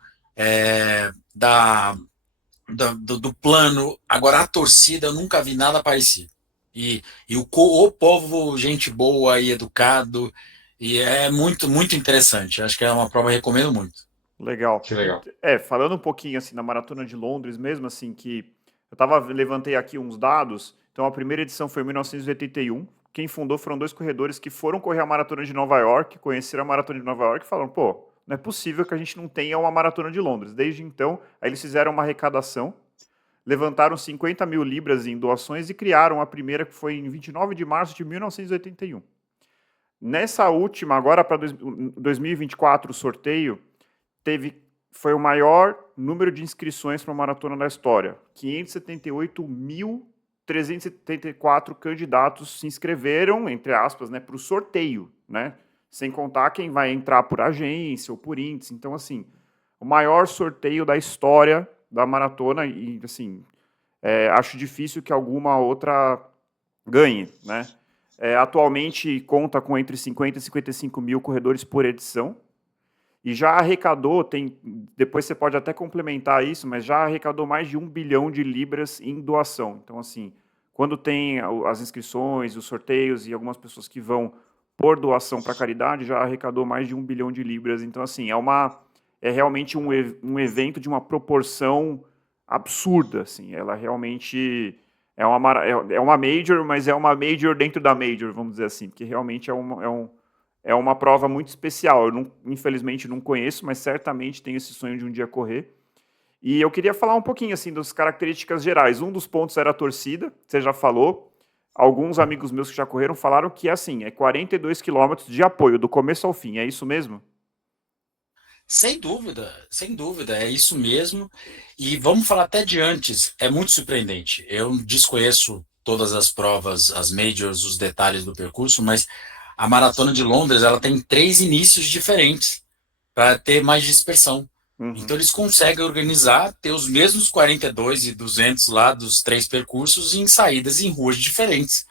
do plano, agora a torcida, eu nunca vi nada parecido. O povo, gente boa e educado, e é muito, muito interessante. Acho que é uma prova que eu recomendo muito. Legal. Que legal. Falando um pouquinho assim da Maratona de Londres mesmo, assim, que levantei aqui uns dados. Então a primeira edição foi em 1981. Quem fundou foram dois corredores que foram correr a Maratona de Nova York, conheceram a Maratona de Nova York e falaram, pô, não é possível que a gente não tenha uma Maratona de Londres. Desde então, aí eles fizeram uma arrecadação, levantaram 50 mil libras em doações e criaram a primeira, que foi em 29 de março de 1981. Nessa última, agora para 2024, o sorteio foi o maior número de inscrições para uma maratona da história. 578.374 candidatos se inscreveram, entre aspas, né, para o sorteio, né? Sem contar quem vai entrar por agência ou por índice. Então, assim, o maior sorteio da história da maratona e, assim, acho difícil que alguma outra ganhe, né? Atualmente conta com entre 50 e 55 mil corredores por edição e já arrecadou, depois você pode até complementar isso, mas já arrecadou mais de 1 bilhão de libras em doação. Então, assim, quando tem as inscrições, os sorteios e algumas pessoas que vão por doação para caridade, já arrecadou mais de 1 bilhão de libras. Então, assim, é realmente um evento de uma proporção absurda, assim. Ela realmente é uma major, mas é uma major dentro da major, vamos dizer assim, porque realmente é uma prova muito especial. Eu, infelizmente, não conheço, mas certamente tenho esse sonho de um dia correr. E eu queria falar um pouquinho assim das características gerais. Um dos pontos era a torcida, você já falou. Alguns amigos meus que já correram falaram que assim, é 42 quilômetros de apoio, do começo ao fim. É isso mesmo? Sem dúvida, é isso mesmo. E vamos falar até de antes, é muito surpreendente. Eu desconheço todas as provas, as majors, os detalhes do percurso, mas a Maratona de Londres ela tem 3 inícios diferentes para ter mais dispersão. Então eles conseguem organizar, ter os mesmos 42 e 200 lá dos 3 percursos em saídas em ruas diferentes.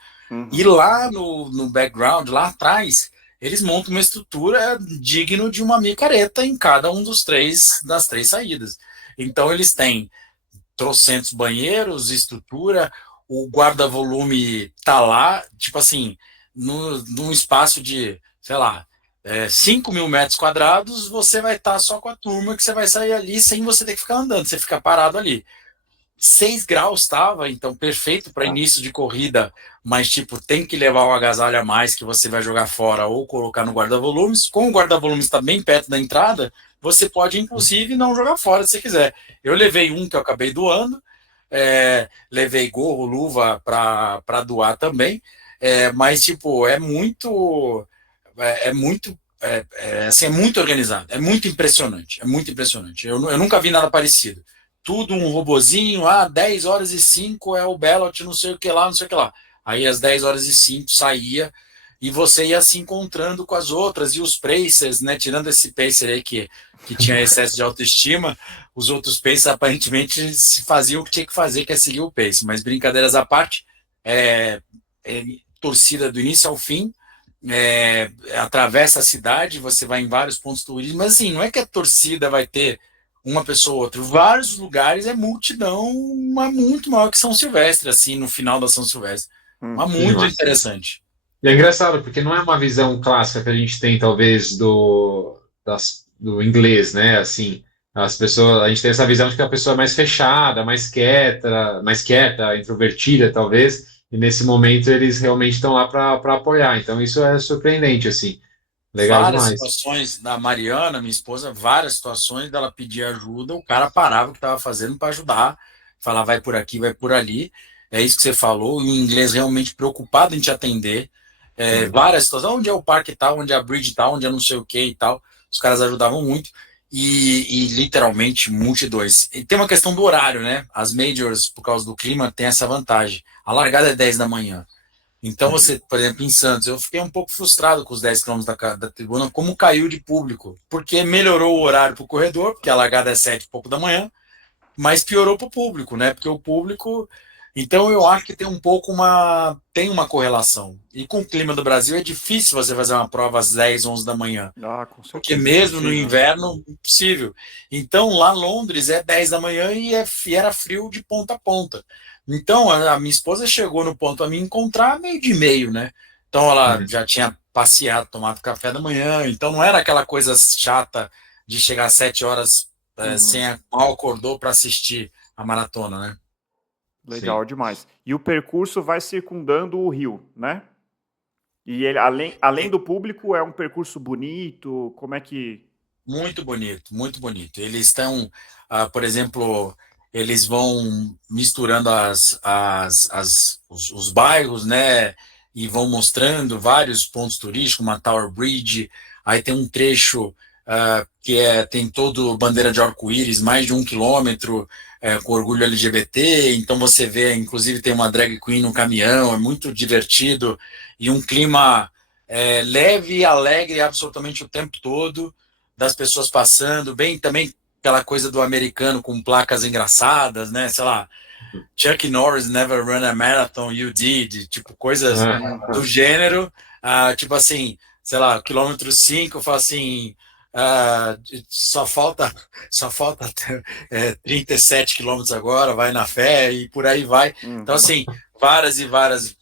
E lá no background, lá atrás, eles montam uma estrutura digna de uma micareta em cada um das 3 saídas. Então eles têm trocentos banheiros, estrutura, o guarda-volume tá lá, tipo assim, num espaço de, sei lá, 5 mil metros quadrados, você vai estar só com a turma que você vai sair ali sem você ter que ficar andando, você fica parado ali. 6 graus estava, então perfeito para início de corrida, mas tipo, tem que levar um agasalho a mais que você vai jogar fora ou colocar no guarda-volumes. Como o guarda-volumes está bem perto da entrada, você pode inclusive não jogar fora se você quiser. Eu levei um que eu acabei doando, levei gorro, luva para doar também, mas tipo, assim, é muito organizado, é muito impressionante, eu nunca vi nada parecido. Tudo um robozinho, 10 horas e 5 é o Bellot, não sei o que lá, não sei o que lá. Aí às 10 horas e 5 saía e você ia se encontrando com as outras e os pacers, né? Tirando esse pacer aí que tinha excesso de autoestima, os outros pacers aparentemente se faziam o que tinha que fazer, que é seguir o pace. Mas brincadeiras à parte, torcida do início ao fim, atravessa a cidade, você vai em vários pontos turísticos, mas assim, não é que a torcida vai ter uma pessoa ou outra. Vários lugares é multidão, mas muito maior que São Silvestre, assim, no final da São Silvestre. Mas muito interessante. E é engraçado, porque não é uma visão clássica que a gente tem, talvez, do inglês, né? Assim, as pessoas, a gente tem essa visão de que a pessoa é mais fechada, mais quieta, introvertida, talvez, e nesse momento eles realmente estão lá para apoiar. Então isso é surpreendente, assim. Legal Várias demais. situações da Mariana, minha esposa, várias situações dela pedir ajuda, o cara parava o que estava fazendo para ajudar, falar vai por aqui, vai por ali. É isso que você falou, e o inglês realmente preocupado em te atender. Várias situações, onde é o parque tal, onde é a bridge tal, onde é não sei o que e tal. Os caras ajudavam muito. E literalmente multidões. E tem uma questão do horário, né? As majors, por causa do clima, tem essa vantagem. A largada é 10 da manhã. Então, você, por exemplo, em Santos, eu fiquei um pouco frustrado com os 10 quilômetros da tribuna, como caiu de público, porque melhorou o horário para o corredor, porque a largada é 7 e pouco da manhã, mas piorou para o público, né? Porque o público. Então, eu acho que tem uma correlação. E com o clima do Brasil, é difícil você fazer uma prova às 10, 11 da manhã. Com certeza. Porque mesmo no inverno, impossível. Então, lá em Londres é 10 da manhã e era frio de ponta a ponta. Então, a minha esposa chegou no ponto a me encontrar meio de meio, né? Então, ela já tinha passeado, tomado café da manhã, então não era aquela coisa chata de chegar às 7 horas mal acordou para assistir a maratona, né? Legal demais. E o percurso vai circundando o rio, né? E ele, além do público, é um percurso bonito? Como é que... Muito bonito, muito bonito. Eles estão, por exemplo, eles vão misturando os bairros, né? E vão mostrando vários pontos turísticos, uma Tower Bridge. Aí tem um trecho que tem todo bandeira de arco-íris, mais de 1 quilômetro, com orgulho LGBT. Então você vê, inclusive tem uma drag queen no caminhão, é muito divertido. E um clima leve e alegre absolutamente o tempo todo, das pessoas passando, bem também aquela coisa do americano com placas engraçadas, né? Sei lá, Chuck Norris never run a marathon, you did, tipo, coisas do gênero, tipo assim, sei lá, quilômetro 5, fala assim, só falta 37 quilômetros agora, vai na fé e por aí vai. Então, assim, várias e várias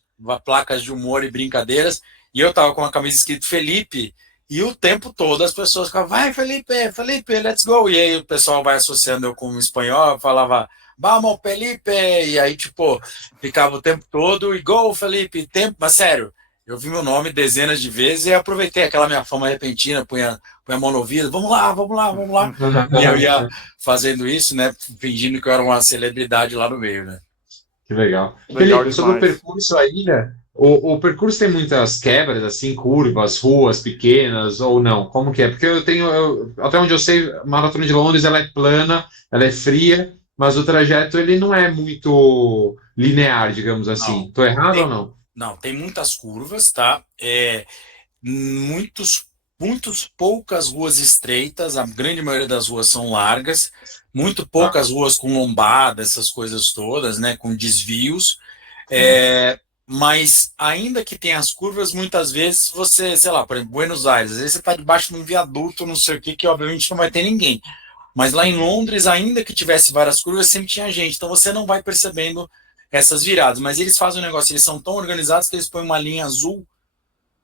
placas de humor e brincadeiras, e eu tava com uma camisa escrito Felipe, e o tempo todo as pessoas ficavam, vai Felipe, let's go, e aí o pessoal vai associando eu com o espanhol, eu falava, vamos Felipe, e aí tipo, ficava o tempo todo, e go Felipe, mas sério, eu vi meu nome dezenas de vezes e aproveitei aquela minha fama repentina, punha a mão no ouvido, vamos lá, e eu ia fazendo isso, né, fingindo que eu era uma celebridade lá no meio, né. Que legal. Legal Felipe, sobre o percurso aí, né? O percurso tem muitas quebras, assim, curvas, ruas pequenas ou não? Como que é? Porque até onde eu sei, a Maratona de Londres, ela é plana, ela é fria, mas o trajeto ele não é muito linear, digamos assim. Estou errado ou não? Não, tem muitas curvas, tá? Poucas ruas estreitas, a grande maioria das ruas são largas, muito poucas ruas com lombada, essas coisas todas, né? Com desvios. Mas ainda que tenha as curvas, muitas vezes você, sei lá, por exemplo, Buenos Aires, às vezes você está debaixo de um viaduto, não sei o que obviamente não vai ter ninguém. Mas lá em Londres, ainda que tivesse várias curvas, sempre tinha gente. Então você não vai percebendo essas viradas. Mas eles fazem um negócio, eles são tão organizados que eles põem uma linha azul,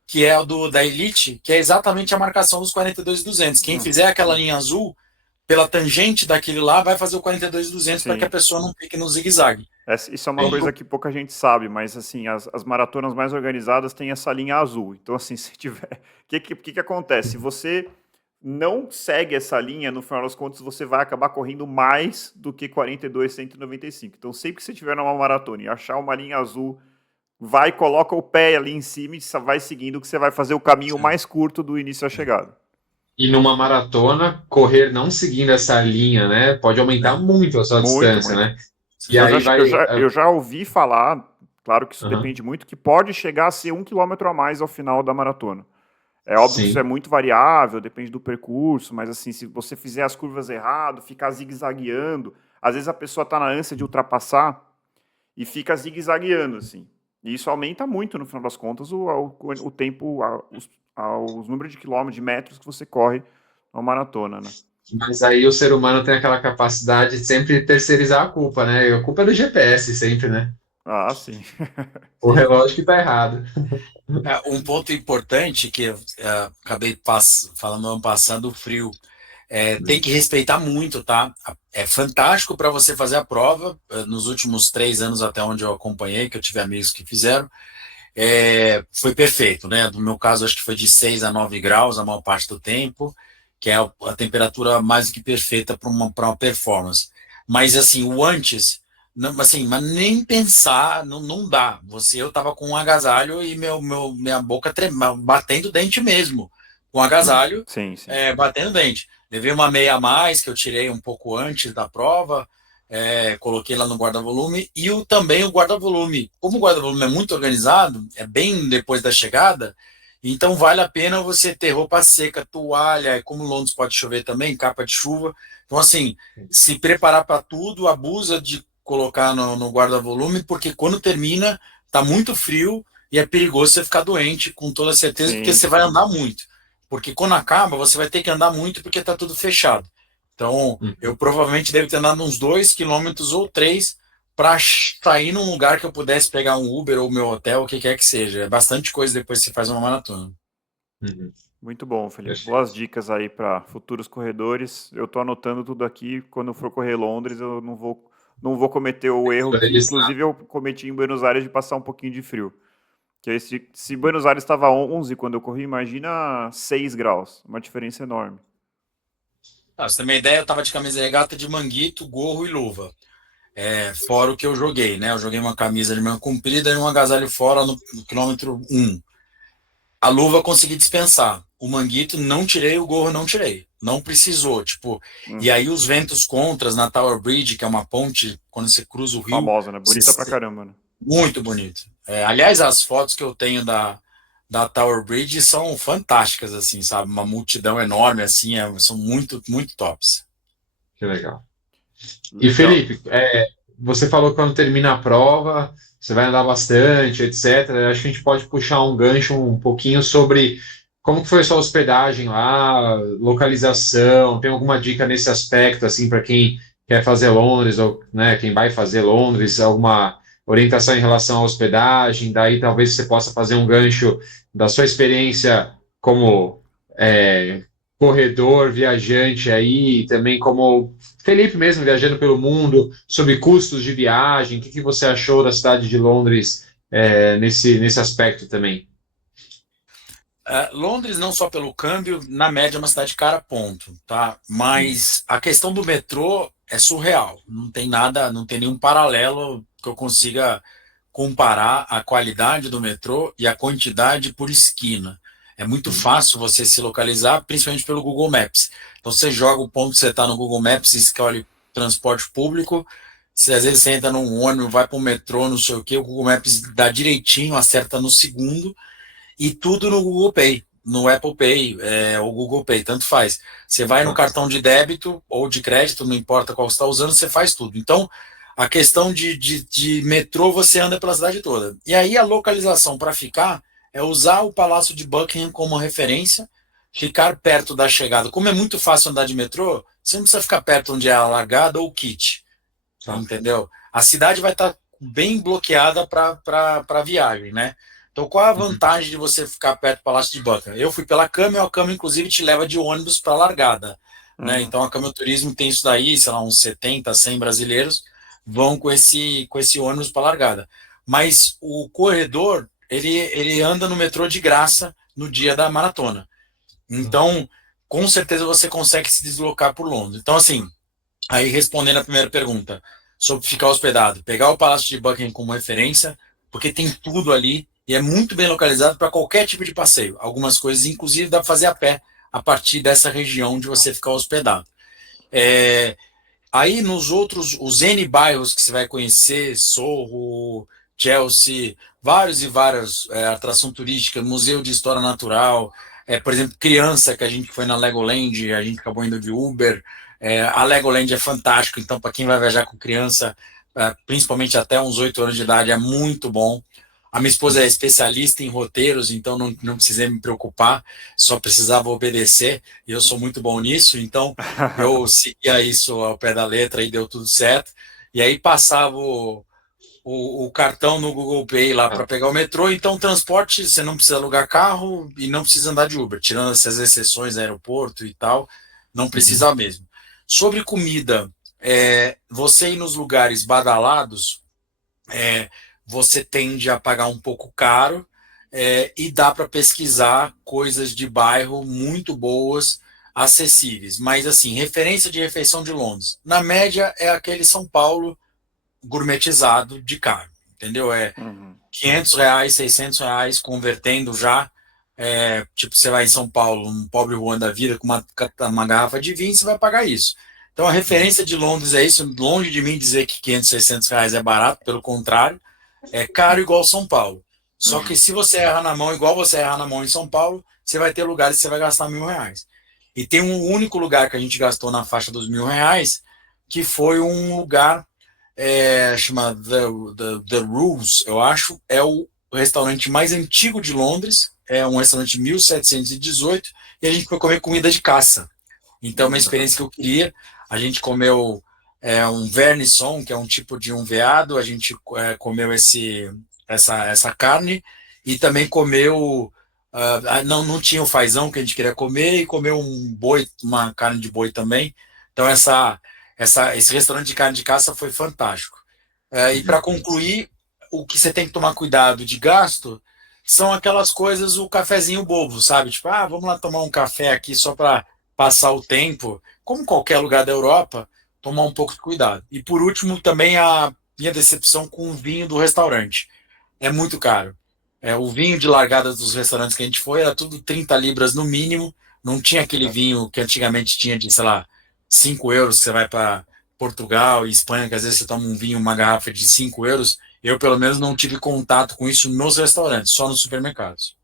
que é a da Elite, que é exatamente a marcação dos 42.200. Quem fizer aquela linha azul, pela tangente daquele lá, vai fazer o 42.200 para que a pessoa não fique no zigue-zague. Isso é uma coisa que pouca gente sabe, mas assim, as maratonas mais organizadas têm essa linha azul. Então, assim, se tiver... O que acontece? Se você não segue essa linha, no final das contas, você vai acabar correndo mais do que 42.195. Então, sempre que você estiver numa maratona e achar uma linha azul, vai, coloca o pé ali em cima e vai seguindo, que você vai fazer o caminho mais curto do início à chegada. E numa maratona, correr não seguindo essa linha, né, pode aumentar muito a sua distância, né? E eu já ouvi falar, claro que isso depende muito, que pode chegar a ser 1 quilômetro a mais ao final da maratona. É óbvio que isso é muito variável, depende do percurso, mas assim, se você fizer as curvas errado, ficar zigue-zagueando, às vezes a pessoa está na ânsia de ultrapassar e fica zigue-zagueando, assim. E isso aumenta muito, no final das contas, o tempo, os números de quilômetros, de metros que você corre numa maratona, né? Mas aí o ser humano tem aquela capacidade de sempre terceirizar a culpa, né? E a culpa é do GPS sempre, né? Ah, sim. O relógio que tá errado. Um ponto importante que acabei falando ano passado, o frio. Tem que respeitar muito, tá? É fantástico para você fazer a prova. Nos últimos 3 anos, até onde eu acompanhei, que eu tive amigos que fizeram, foi perfeito, né? No meu caso, acho que foi de 6 a 9 graus a maior parte do tempo, que é a temperatura mais do que perfeita para uma performance. Mas, assim, o antes, não, assim, mas nem pensar, não dá. Eu tava com um agasalho e minha boca batendo dente mesmo, com agasalho, Sim. batendo dente. Levei uma meia a mais, que eu tirei um pouco antes da prova, coloquei lá no guarda-volume, e também o guarda-volume. Como o guarda-volume é muito organizado, é bem depois da chegada, então vale a pena você ter roupa seca, toalha, como Londres pode chover também, capa de chuva. Então, assim, se preparar para tudo, abusa de colocar no guarda-volume, porque quando termina, tá muito frio e é perigoso você ficar doente, com toda certeza, porque você vai andar muito. Porque quando acaba, você vai ter que andar muito porque tá tudo fechado. Então, eu provavelmente devo ter andado uns 2 quilômetros ou 3 para sair num lugar que eu pudesse pegar um Uber ou meu hotel, o que quer que seja. É bastante coisa depois que você faz uma maratona. Muito bom, Felipe. Perfeito. Boas dicas aí para futuros corredores. Eu tô anotando tudo aqui. Quando eu for correr Londres, eu não vou cometer o erro que, inclusive, eu cometi em Buenos Aires de passar um pouquinho de frio. Que aí, se Buenos Aires estava 11 quando eu corri, imagina 6 graus. Uma diferença enorme. Ah, você tem uma ideia, eu tava de camisa regata de manguito, gorro e luva. Fora o que eu joguei, né? Eu joguei uma camisa de manga comprida e um agasalho fora no quilômetro 1. A luva eu consegui dispensar. O manguito não tirei, o gorro não tirei. Não precisou, tipo. E aí os ventos contras na Tower Bridge, que é uma ponte, quando você cruza o rio, Famosa, né? Bonita pra caramba, né? muito bonito. Aliás, as fotos que eu tenho da Tower Bridge são fantásticas, assim, sabe? Uma multidão enorme, assim, são muito, muito tops. Que legal. E Legal. Felipe, você falou que quando termina a prova, você vai andar bastante, etc. Acho que a gente pode puxar um gancho um pouquinho sobre como que foi sua hospedagem lá, localização. Tem alguma dica nesse aspecto, assim, para quem quer fazer Londres ou, né, quem vai fazer Londres, alguma orientação em relação à hospedagem? Daí talvez você possa fazer um gancho da sua experiência como é, corredor, viajante aí, também como Felipe mesmo viajando pelo mundo, sobre custos de viagem, o que você achou da cidade de Londres nesse aspecto também? Londres, não só pelo câmbio, na média é uma cidade cara, ponto, tá? Mas a questão do metrô é surreal. Não tem nada, não tem nenhum paralelo que eu consiga comparar a qualidade do metrô e a quantidade por esquina. É muito fácil você se localizar, principalmente pelo Google Maps. Então você joga o ponto que você está no Google Maps, escolhe transporte público. Se às vezes você entra num ônibus, vai para o metrô, não sei o quê, o Google Maps dá direitinho, acerta no segundo. E tudo no Google Pay, no Apple Pay, ou Google Pay, tanto faz. Você vai no cartão de débito ou de crédito, não importa qual você está usando, você faz tudo. Então, a questão de metrô, você anda pela cidade toda. E aí a localização para ficar é usar o Palácio de Buckingham como referência, ficar perto da chegada. Como é muito fácil andar de metrô, você não precisa ficar perto onde é a largada ou o kit, entendeu? A cidade vai estar bem bloqueada para viagem, né? Então, qual é a vantagem de você ficar perto do Palácio de Buckingham? Eu fui pela Cama e a Cama, inclusive, te leva de ônibus para a largada. Né? Então, a Cama Turismo tem isso daí, sei lá, uns 70, 100 brasileiros vão com esse ônibus para a largada. Mas o corredor, ele anda no metrô de graça no dia da maratona. Então, com certeza você consegue se deslocar por Londres. Então, assim, aí respondendo a primeira pergunta, sobre ficar hospedado, pegar o Palácio de Buckingham como referência, porque tem tudo ali e é muito bem localizado para qualquer tipo de passeio. Algumas coisas, inclusive, dá para fazer a pé a partir dessa região onde você ficar hospedado. Aí nos outros, os N bairros que você vai conhecer, Soho, Chelsea, vários e várias atração turística, Museu de História Natural, por exemplo, criança, que a gente foi na Legoland, a gente acabou indo de Uber. A Legoland é fantástico, então para quem vai viajar com criança, principalmente até uns 8 anos de idade, é muito bom. A minha esposa é especialista em roteiros, então não precisei me preocupar, só precisava obedecer, e eu sou muito bom nisso, então eu seguia isso ao pé da letra e deu tudo certo. E aí passava o cartão no Google Pay lá para pegar o metrô, então transporte, você não precisa alugar carro e não precisa andar de Uber, tirando essas exceções aeroporto e tal, não precisa mesmo. Sobre comida, você ir nos lugares badalados, você tende a pagar um pouco caro, e dá para pesquisar coisas de bairro muito boas, acessíveis. Mas, assim, referência de refeição de Londres, na média, é aquele São Paulo gourmetizado de carne, entendeu? R$ 500, R$ 600, convertendo já. Tipo, você vai em São Paulo, um pobre Juan da vida, com uma garrafa de vinho, você vai pagar isso. Então, a referência de Londres é isso. Longe de mim dizer que R$ 500, R$ 600 é barato, pelo contrário, é caro igual São Paulo. Só que se você erra na mão, igual você erra na mão em São Paulo, você vai ter lugares que você vai gastar R$ 1.000. E tem um único lugar que a gente gastou na faixa dos R$ 1.000, que foi um lugar chama The Rules, eu acho, é o restaurante mais antigo de Londres, é um restaurante de 1718, e a gente foi comer comida de caça. Então, uma experiência que eu queria. A gente comeu um vernisson, que é um tipo de um veado, a gente comeu essa carne, e também comeu Não tinha o fazão que a gente queria comer e comer um boi, uma carne de boi também. Então, esse restaurante de carne de caça foi fantástico. E para concluir, o que você tem que tomar cuidado de gasto são aquelas coisas, o cafezinho bobo, sabe? Tipo, vamos lá tomar um café aqui só para passar o tempo. Como qualquer lugar da Europa, tomar um pouco de cuidado. E por último, também a minha decepção com o vinho do restaurante. É muito caro. O vinho de largada dos restaurantes que a gente foi era tudo 30 libras no mínimo. Não tinha aquele vinho que antigamente tinha de, sei lá, 5 euros, que você vai para Portugal e Espanha, que às vezes você toma um vinho, uma garrafa de 5 euros. Eu, pelo menos, não tive contato com isso nos restaurantes, só nos supermercados.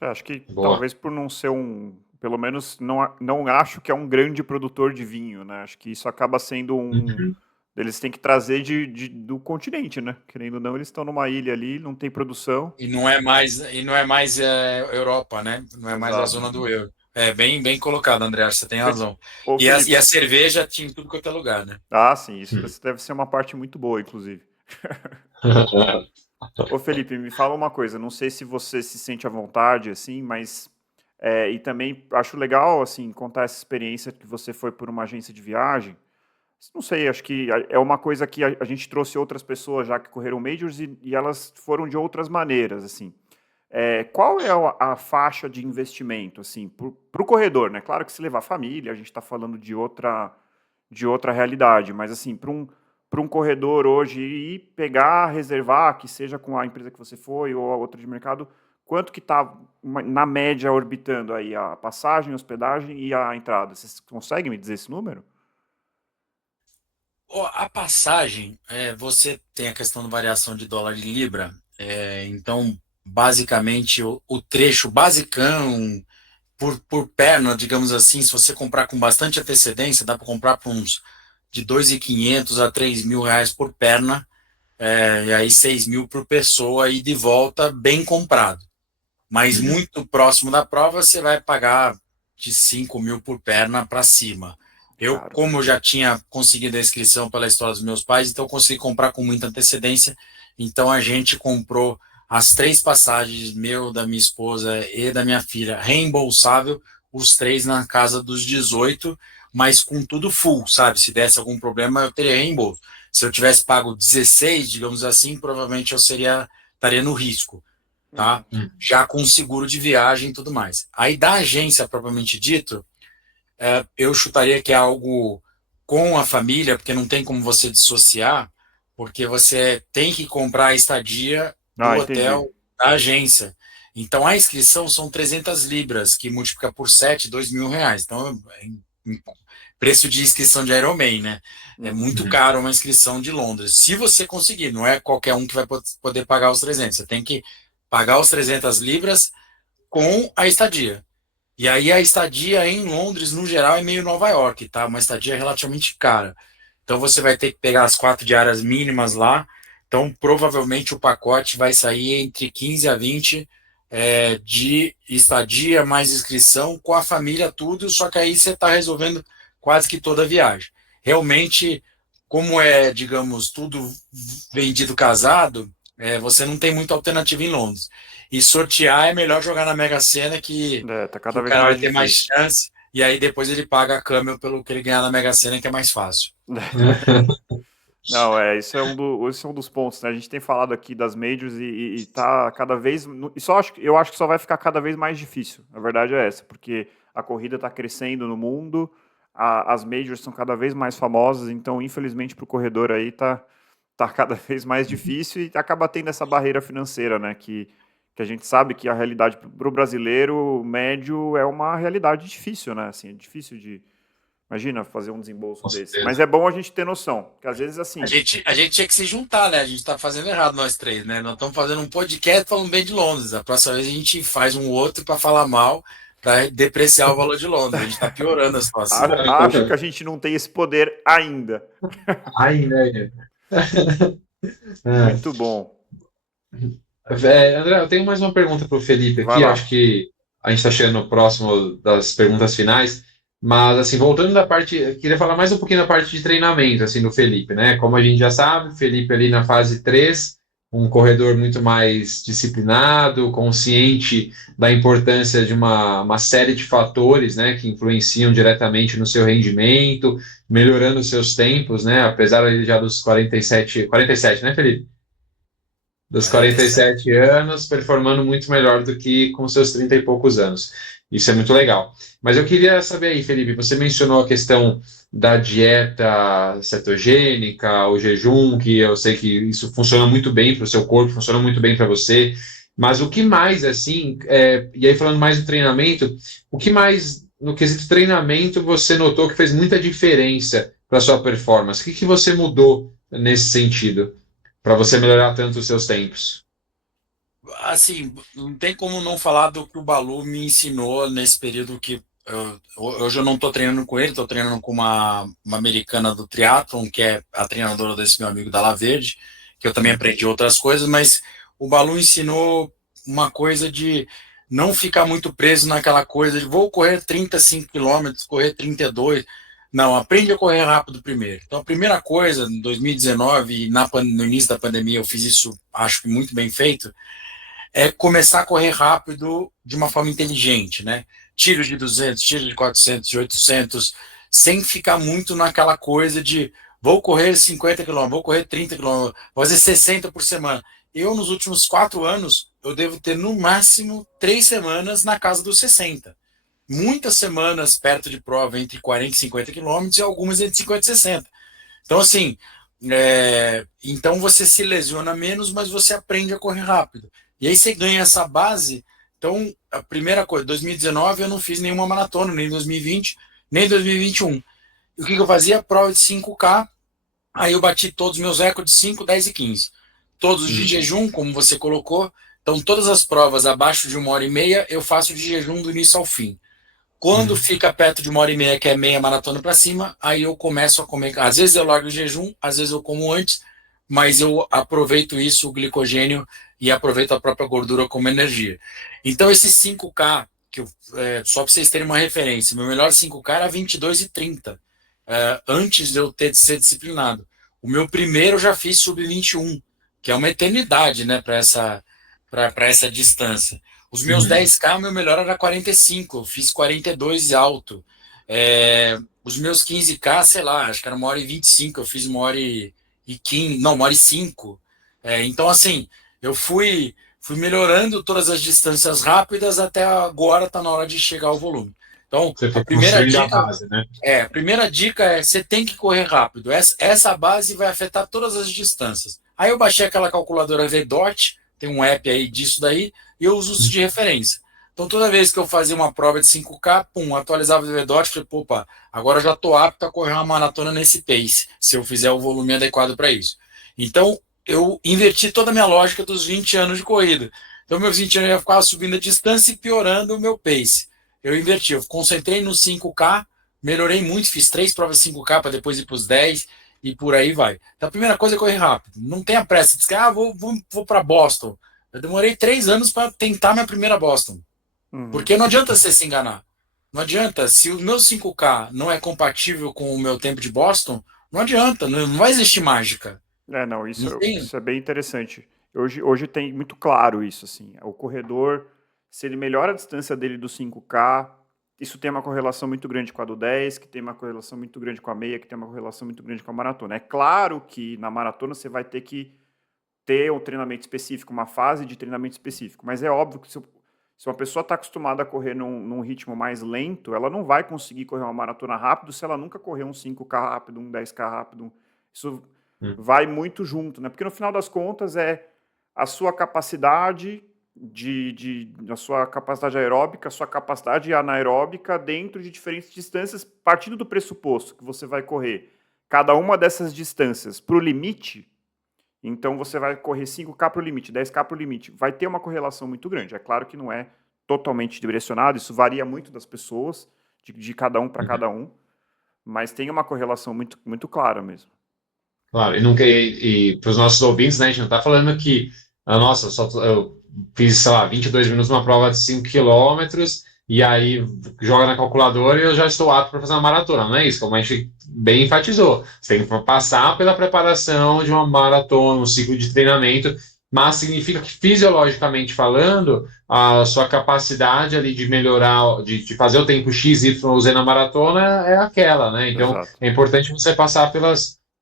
Acho que Boa. talvez por não ser pelo menos não acho que é um grande produtor de vinho, né? Acho que isso acaba sendo eles têm que trazer do continente, né? Querendo ou não, eles estão numa ilha ali, não tem produção. E não é mais Europa, né? Não é mais a zona do euro. Bem colocado, André, você tem razão. E a cerveja tinha em tudo quanto é lugar, né? Sim, isso deve ser uma parte muito boa, inclusive. Ô Felipe, me fala uma coisa, não sei se você se sente à vontade, assim, mas e também acho legal, assim, contar essa experiência que você foi por uma agência de viagem. Não sei, acho que é uma coisa que a gente trouxe outras pessoas já que correram majors e elas foram de outras maneiras, assim. Qual é a faixa de investimento, assim, para o corredor, né? Claro que se levar família, a gente está falando de outra realidade, mas assim, para um corredor hoje ir pegar, reservar, que seja com a empresa que você foi ou a outra de mercado, quanto que está na média orbitando aí a passagem, a hospedagem e a entrada? Vocês conseguem me dizer esse número? A passagem, você tem a questão da variação de dólar e libra, então, basicamente, o trecho basicão por perna, digamos assim, se você comprar com bastante antecedência, dá para comprar por uns de 2.500 a 3.000 reais por perna, e aí 6.000 por pessoa e de volta bem comprado. Mas muito próximo da prova, você vai pagar de 5.000 por perna para cima. Como eu já tinha conseguido a inscrição pela história dos meus pais, então eu consegui comprar com muita antecedência. Então a gente comprou as 3 passagens, da minha esposa e da minha filha, reembolsável, os 3 na casa dos 18, mas com tudo full, sabe? Se desse algum problema, eu teria reembolso. Se eu tivesse pago 16, digamos assim, provavelmente eu estaria no risco, tá? Já com seguro de viagem e tudo mais. Aí da agência, propriamente dito, eu chutaria que é algo com a família, porque não tem como você dissociar, porque você tem que comprar a estadia do hotel da agência. Então, a inscrição são 300 libras, que multiplica por 7, 2.000 reais. Então, preço de inscrição de Ironman, né? É muito caro uma inscrição de Londres. Se você conseguir, não é qualquer um que vai poder pagar os 300. Você tem que pagar os 300 libras com a estadia. E aí a estadia em Londres, no geral, é meio Nova York, tá? Uma estadia relativamente cara. Então você vai ter que pegar as 4 diárias mínimas lá. Então provavelmente o pacote vai sair entre 15 a 20 de estadia mais inscrição com a família tudo, só que aí você está resolvendo quase que toda a viagem. Realmente, como digamos, tudo vendido casado, você não tem muita alternativa em Londres. E sortear é melhor jogar na Mega Sena que, tá cada o vez cara mais vai ter mais chance, e aí depois ele paga a câmbio pelo que ele ganhar na Mega Sena, que é mais fácil. Não, esse é um dos pontos, né? A gente tem falado aqui das majors e tá cada vez... eu acho que só vai ficar cada vez mais difícil. A verdade é essa, porque a corrida está crescendo no mundo, as majors são cada vez mais famosas, então, infelizmente, para o corredor aí tá cada vez mais difícil e acaba tendo essa barreira financeira, né? Que a gente sabe que a realidade para o brasileiro médio é uma realidade difícil, né? Assim, é difícil de... Imagina fazer um desembolso desse. Mas é bom a gente ter noção, porque às vezes assim... A gente tinha que se juntar, né? A gente tá fazendo errado nós 3, né? Nós estamos fazendo um podcast falando bem de Londres. A próxima vez a gente faz um outro para falar mal, para depreciar o valor de Londres. A gente tá piorando a situação. Acho que a gente não tem esse poder ainda. Ainda. Muito bom. André, eu tenho mais uma pergunta para o Felipe aqui. Acho que a gente está chegando próximo das perguntas finais. Mas, assim, voltando da parte... Eu queria falar mais um pouquinho da parte de treinamento, assim, do Felipe, né? Como a gente já sabe, o Felipe ali na fase 3, um corredor muito mais disciplinado, consciente da importância de uma série de fatores, né, que influenciam diretamente no seu rendimento, melhorando os seus tempos, né, apesar ele já dos 47, né, Felipe? Dos 47 anos, performando muito melhor do que com seus 30 e poucos anos. Isso é muito legal. Mas eu queria saber aí, Felipe, você mencionou a questão da dieta cetogênica, o jejum, que eu sei que isso funciona muito bem para o seu corpo, funciona muito bem para você, mas o que mais, assim, e aí falando mais do treinamento, o que mais, no quesito treinamento, você notou que fez muita diferença para a sua performance? O que você mudou nesse sentido, para você melhorar tanto os seus tempos? Assim, não tem como não falar do que o Balu me ensinou nesse período que hoje eu não estou treinando com ele, estou treinando com uma americana do triatlon, que é a treinadora desse meu amigo da La Verde, que eu também aprendi outras coisas, mas o Balu ensinou uma coisa de não ficar muito preso naquela coisa de vou correr 35 quilômetros, correr 32. Não, aprende a correr rápido primeiro. Então, a primeira coisa, em 2019, no início da pandemia, eu fiz isso, acho que muito bem feito, é começar a correr rápido de uma forma inteligente, né? Tiro de 200, tiro de 400, de 800, sem ficar muito naquela coisa de vou correr 50 km, vou correr 30 km, vou fazer 60 por semana. Eu, nos últimos 4 anos, eu devo ter no máximo 3 semanas na casa dos 60. Muitas semanas perto de prova entre 40 e 50 quilômetros e algumas entre 50 e 60. Então, assim, então você se lesiona menos, mas você aprende a correr rápido. E aí você ganha essa base. Então, a primeira coisa, 2019 eu não fiz nenhuma maratona, nem 2020, nem 2021. E o que eu fazia? Prova de 5K, aí eu bati todos os meus recordes de 5, 10 e 15. Todos de jejum, como você colocou. Então, todas as provas abaixo de 1h30, eu faço de jejum do início ao fim. Quando fica perto de 1h30, que é meia maratona para cima, aí eu começo a comer. Às vezes eu largo o jejum, às vezes eu como antes, mas eu aproveito isso, o glicogênio, e aproveito a própria gordura como energia. Então, esse 5K, só para vocês terem uma referência, meu melhor 5K era 22h30, antes de eu ter de ser disciplinado. O meu primeiro eu já fiz sub-21, que é uma eternidade, né, para essa distância. Os meus 10K, meu melhor era 45, eu fiz 42 alto. Os meus 15K, sei lá, acho que era 1h25, eu fiz 1h15, não, 1h05. Então, assim, eu fui melhorando todas as distâncias rápidas até agora tá na hora de chegar ao volume. Então, a primeira dica, base, né? a primeira dica é você tem que correr rápido. Essa base vai afetar todas as distâncias. Aí eu baixei aquela calculadora VDOT, tem um app aí disso daí, e eu uso isso de referência. Então, toda vez que eu fazia uma prova de 5K, atualizava o VDOT, falei, opa, agora eu já estou apto a correr uma maratona nesse pace, se eu fizer o volume adequado para isso. Então, eu inverti toda a minha lógica dos 20 anos de corrida. Então, meus 20 anos eu ficava subindo a distância e piorando o meu pace. Eu inverti, eu concentrei no 5K, melhorei muito, fiz 3 provas de 5K para depois ir para os 10 e por aí vai. Então, a primeira coisa é correr rápido. Não tenha pressa, diz que vou para Boston. Eu demorei 3 anos para tentar minha primeira Boston. Porque não adianta você se enganar. Não adianta. Se o meu 5K não é compatível com o meu tempo de Boston, não adianta. Não vai existir mágica. Não, isso é bem interessante. Hoje tem muito claro isso, assim. O corredor, se ele melhora a distância dele do 5K, isso tem uma correlação muito grande com a do 10, que tem uma correlação muito grande com a meia, que tem uma correlação muito grande com a maratona. É claro que na maratona você vai ter que ter um treinamento específico, uma fase de treinamento específico, mas é óbvio que se uma pessoa está acostumada a correr num ritmo mais lento, ela não vai conseguir correr uma maratona rápido se ela nunca correr um 5K rápido, um 10K rápido. Isso vai muito junto, né? Porque no final das contas é a sua capacidade a sua capacidade aeróbica, a sua capacidade anaeróbica dentro de diferentes distâncias, partindo do pressuposto que você vai correr cada uma dessas distâncias para o limite. Então, você vai correr 5K para o limite, 10K para o limite. Vai ter uma correlação muito grande. É claro que não é totalmente direcionado, isso varia muito das pessoas, de cada um para cada um, mas tem uma correlação muito, muito clara mesmo. Claro, e para os nossos ouvintes, né, a gente não está falando que, nossa, eu fiz, sei lá, 22 minutos numa prova de 5 quilômetros, e aí joga na calculadora e eu já estou apto para fazer uma maratona. Não é isso, como a gente bem enfatizou. Você tem que passar pela preparação de uma maratona, um ciclo de treinamento, mas significa que, fisiologicamente falando, a sua capacidade ali de melhorar, de fazer o tempo X, Y ou Z na maratona é aquela, né? Então, Exato. é importante você passar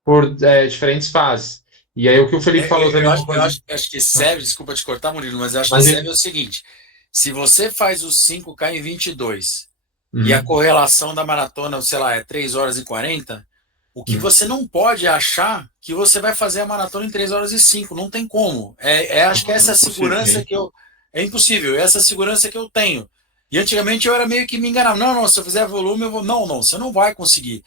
por diferentes fases. E aí, o que o Felipe falou Eu também, acho, uma coisa... acho que serve, desculpa te cortar, Murilo, mas eu acho que Mas, serve é o seguinte: se você faz os 5K em 22 e a uhum, correlação da maratona, sei lá, é 3 horas e 40, o que uhum, você não pode achar que você vai fazer a maratona em 3 horas e 5, não tem como. Acho que essa Impossível. segurança que eu. É impossível, essa segurança que eu tenho. E antigamente eu era meio que me enganava. Não, não, se eu fizer volume, eu vou. Não, não, você não vai conseguir.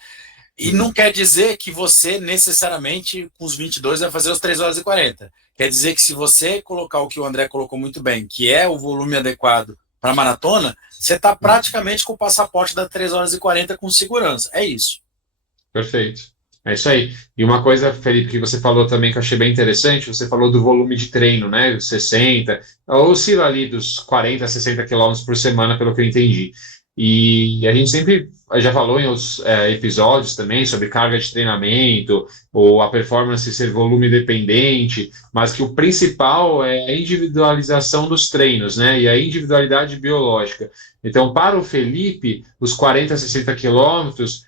E não uhum. quer dizer que você necessariamente, com os 22, vai fazer os 3 horas e 40. Quer dizer que se você colocar o que o André colocou muito bem, que é o volume adequado para a maratona, você está praticamente com o passaporte da 3 horas e 40 com segurança. É isso. Perfeito. É isso aí. E uma coisa, Felipe, que você falou também que eu achei bem interessante, você falou do volume de treino, né? Dos 60, oscila ali dos 40 a 60 quilômetros por semana, pelo que eu entendi. E a gente sempre já falou em outros episódios também sobre carga de treinamento, ou a performance ser volume dependente, mas que o principal é a individualização dos treinos, né? E a individualidade biológica. Então, para o Felipe, os 40 a 60 quilômetros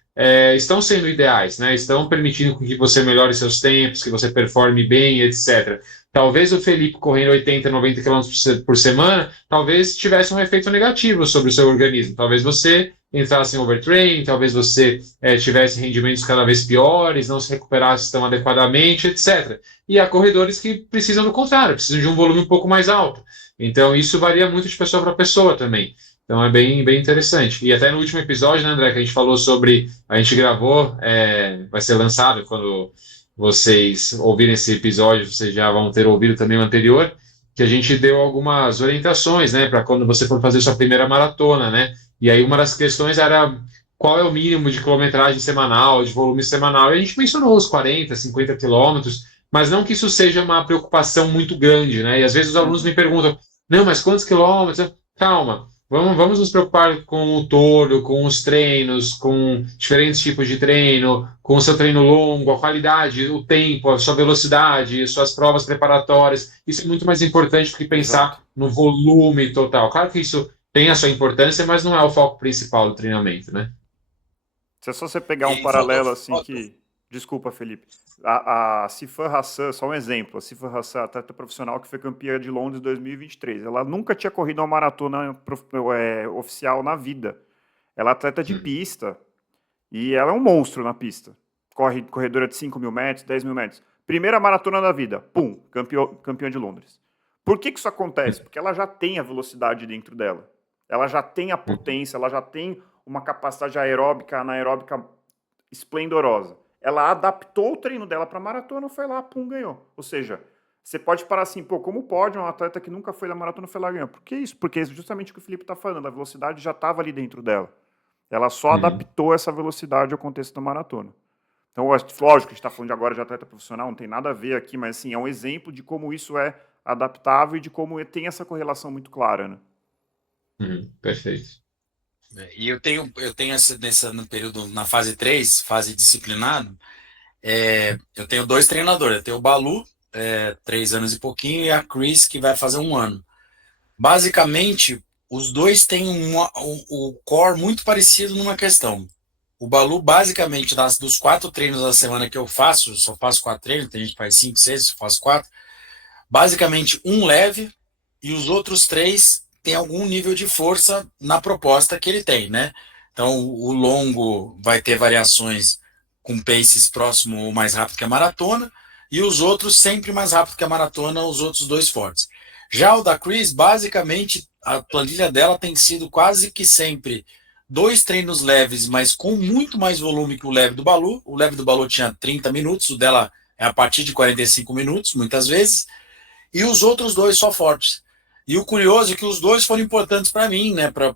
estão sendo ideais, né? Estão permitindo que você melhore seus tempos, que você performe bem, etc. Talvez o Felipe correndo 80, 90 quilômetros por semana, talvez tivesse um efeito negativo sobre o seu organismo. Talvez você entrasse em overtraining, talvez você tivesse rendimentos cada vez piores, não se recuperasse tão adequadamente, etc. E há corredores que precisam do contrário, precisam de um volume um pouco mais alto. Então, isso varia muito de pessoa para pessoa também. Então é bem interessante. E até no último episódio, né, André, que a gente falou sobre. A gente gravou, vai ser lançado quando vocês ouvirem esse episódio, vocês já vão ter ouvido também o anterior, que a gente deu algumas orientações, né, para quando você for fazer sua primeira maratona, né? E aí uma das questões era qual é o mínimo de quilometragem semanal, de volume semanal. E a gente mencionou os 40, 50 quilômetros, mas não que isso seja uma preocupação muito grande, né? E às vezes os alunos me perguntam, não, mas quantos quilômetros? Calma. Vamos nos preocupar com o todo, com os treinos, com diferentes tipos de treino, com o seu treino longo, a qualidade, o tempo, a sua velocidade, suas provas preparatórias. Isso é muito mais importante do que Exato. pensar no volume total. Claro que isso tem a sua importância, mas não é o foco principal do treinamento, né? Se é só você pegar um E faltou, paralelo assim que. Desculpa, Felipe. A Sifan Hassan, só um exemplo. A Sifan Hassan, atleta profissional que foi campeã de Londres em 2023. Ela nunca tinha corrido uma maratona oficial na vida. Ela é atleta de pista e ela é um monstro na pista. Corredora de 5 mil metros, 10 mil metros. Primeira maratona da vida. Pum, campeã de Londres. Por que isso acontece? Porque ela já tem a velocidade dentro dela. Ela já tem a potência, ela já tem uma capacidade aeróbica, anaeróbica esplendorosa. Ela adaptou o treino dela para maratona, foi lá, pum, ganhou. Ou seja, você pode parar assim, pô, como pode um atleta que nunca foi na maratona foi lá ganhar? Por que isso? Porque é justamente o que o Felipe está falando, a velocidade já estava ali dentro dela. Ela só adaptou essa velocidade ao contexto da maratona. Então, lógico que a gente está falando de agora de atleta profissional, não tem nada a ver aqui, mas assim, é um exemplo de como isso é adaptável e de como tem essa correlação muito clara, né? Perfeito. E eu tenho no período, na fase 3, fase disciplinado, eu tenho 2 treinadores. Eu tenho o Balu, 3 anos e pouquinho, e a Chris, que vai fazer 1 ano. Basicamente, os dois têm o core muito parecido numa questão. O Balu, basicamente, dos 4 treinos da semana que eu faço, só faço 4 treinos, tem gente que faz 5, 6, eu faço 4. Basicamente, um leve e os outros 3 têm algum nível de força na proposta que ele tem, né? Então, o longo vai ter variações com paces próximo ou mais rápido que a maratona, e os outros sempre mais rápido que a maratona, os outros 2 fortes. Já o da Chris, basicamente, a planilha dela tem sido quase que sempre 2 treinos leves, mas com muito mais volume que o leve do Balu. O leve do Balu tinha 30 minutos, o dela é a partir de 45 minutos, muitas vezes, e os outros 2 só fortes. E o curioso é que os 2 foram importantes para mim, né, para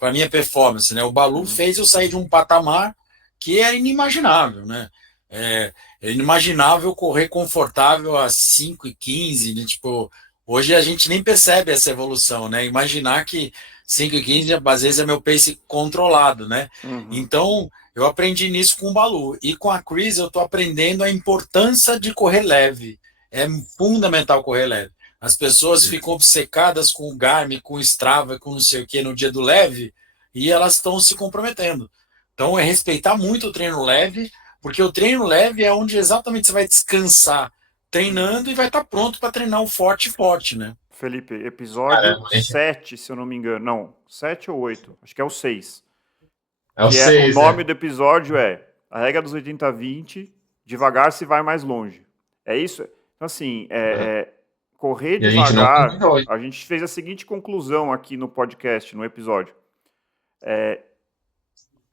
a minha performance, né? O Balu fez eu sair de um patamar que era inimaginável, né? É inimaginável correr confortável a 5:15, né? Tipo, hoje a gente nem percebe essa evolução, né? Imaginar que 5:15 às vezes é meu pace controlado, né? Então, eu aprendi nisso com o Balu. E com a Chris eu estou aprendendo a importância de correr leve. É fundamental correr leve. As pessoas ficam obcecadas com o Garmin, com o Strava, com não sei o que no dia do leve, e elas estão se comprometendo. Então é respeitar muito o treino leve, porque o treino leve é onde exatamente você vai descansar treinando e vai estar pronto para treinar o forte, né? Felipe, episódio 7, se eu não me engano. Não, 7 ou 8. Acho que é o 6. É o 6, o nome do episódio é A Regra dos 80-20, devagar se vai mais longe. É isso? Então, assim, correr devagar. A gente fez a seguinte conclusão aqui no podcast, no episódio.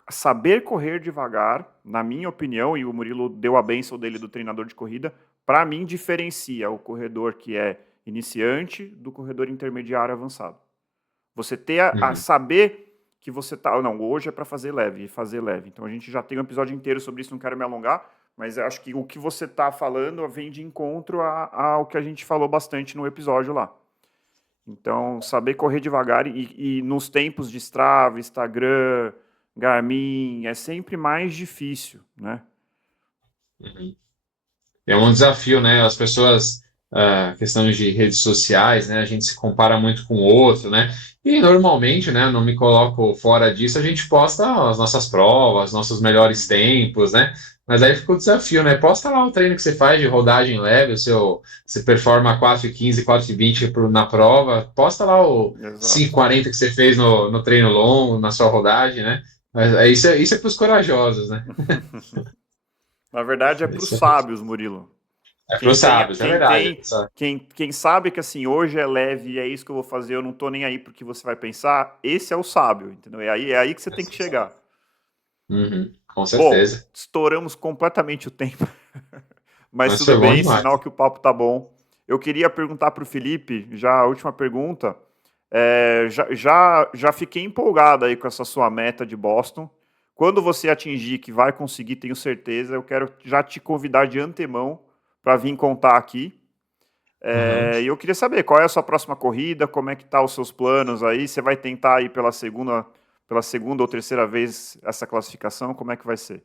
Saber correr devagar, na minha opinião, e o Murilo deu a bênção dele do treinador de corrida, para mim diferencia o corredor que é iniciante do corredor intermediário avançado. Você ter a saber que você tá... Não, hoje é para fazer leve. Então a gente já tem um episódio inteiro sobre isso, não quero me alongar, mas eu acho que o que você está falando vem de encontro ao que a gente falou bastante no episódio lá. Então, saber correr devagar e nos tempos de Strava, Instagram, Garmin, é sempre mais difícil, né? É um desafio, né? As pessoas, questões de redes sociais, né? A gente se compara muito com o outro, né? E normalmente, né? Não me coloco fora disso, a gente posta as nossas provas, nossos melhores tempos, né? Mas aí fica o desafio, né? Posta lá o treino que você faz de rodagem leve, você performa 4,15, 4,20 na prova, posta lá o 5,40 que você fez no treino longo, na sua rodagem, né? Mas isso é para os corajosos, né? Na verdade, é para os sábios, Murilo. É para os sábios, é verdade. Quem sabe que assim, hoje é leve e é isso que eu vou fazer, eu não tô nem aí porque você vai pensar, esse é o sábio, entendeu? É aí que você tem que chegar. Com certeza. Bom, estouramos completamente o tempo. Mas tudo bem, sinal que o papo tá bom. Eu queria perguntar para o Felipe, já a última pergunta. Já fiquei empolgado aí com essa sua meta de Boston. Quando você atingir, que vai conseguir, tenho certeza, eu quero já te convidar de antemão para vir contar aqui. E eu queria saber qual é a sua próxima corrida, como é que tá os seus planos aí. Você vai tentar aí pela segunda ou terceira vez essa classificação? Como é que vai ser?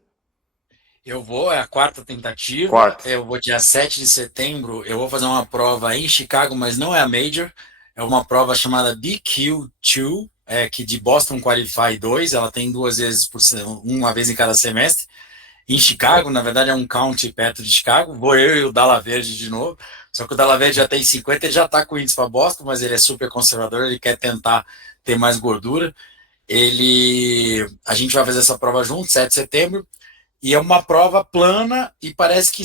Eu vou, é a quarta tentativa. Eu vou dia 7 de setembro, eu vou fazer uma prova em Chicago, mas não é a Major. É uma prova chamada BQ2, que de Boston Qualify 2, ela tem duas vezes uma vez em cada semestre. Em Chicago, na verdade é um county perto de Chicago, vou eu e o Dalla Verde de novo, só que o Dalla Verde já tem 50, ele já está com índice para Boston, mas ele é super conservador, ele quer tentar ter mais gordura. A gente vai fazer essa prova junto, 7 de setembro, e é uma prova plana e parece que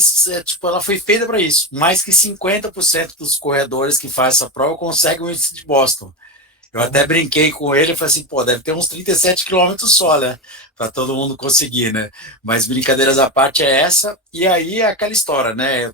ela foi feita para isso. Mais que 50% dos corredores que fazem essa prova conseguem o índice de Boston. Eu até brinquei com ele e falei assim, deve ter uns 37 quilômetros só, né? Para todo mundo conseguir, né? Mas brincadeiras à parte é essa, e aí é aquela história, né?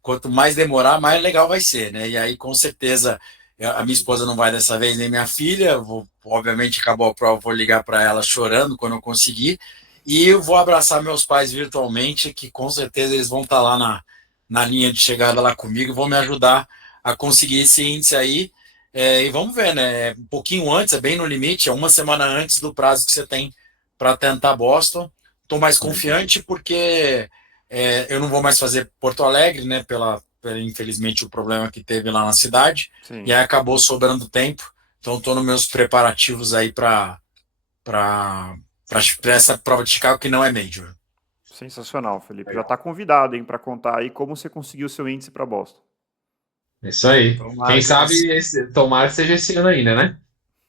Quanto mais demorar, mais legal vai ser, né? E aí, com certeza, a minha esposa não vai dessa vez, nem minha filha. Obviamente, acabou a prova, vou ligar para ela chorando quando eu conseguir. E eu vou abraçar meus pais virtualmente, que com certeza eles vão estar lá na linha de chegada lá comigo, vão me ajudar a conseguir esse índice aí. E vamos ver, né? Um pouquinho antes, é bem no limite, é uma semana antes do prazo que você tem para tentar Boston. Estou mais confiante porque eu não vou mais fazer Porto Alegre, né? Infelizmente, o problema que teve lá na cidade. Sim. E aí acabou sobrando tempo. Então, estou nos meus preparativos aí para essa prova de Chicago, que não é Major. Sensacional, Felipe. Legal. Já está convidado, hein, para contar aí como você conseguiu o seu índice para Boston. Isso aí. Quem sabe tomara que seja esse ano ainda, né?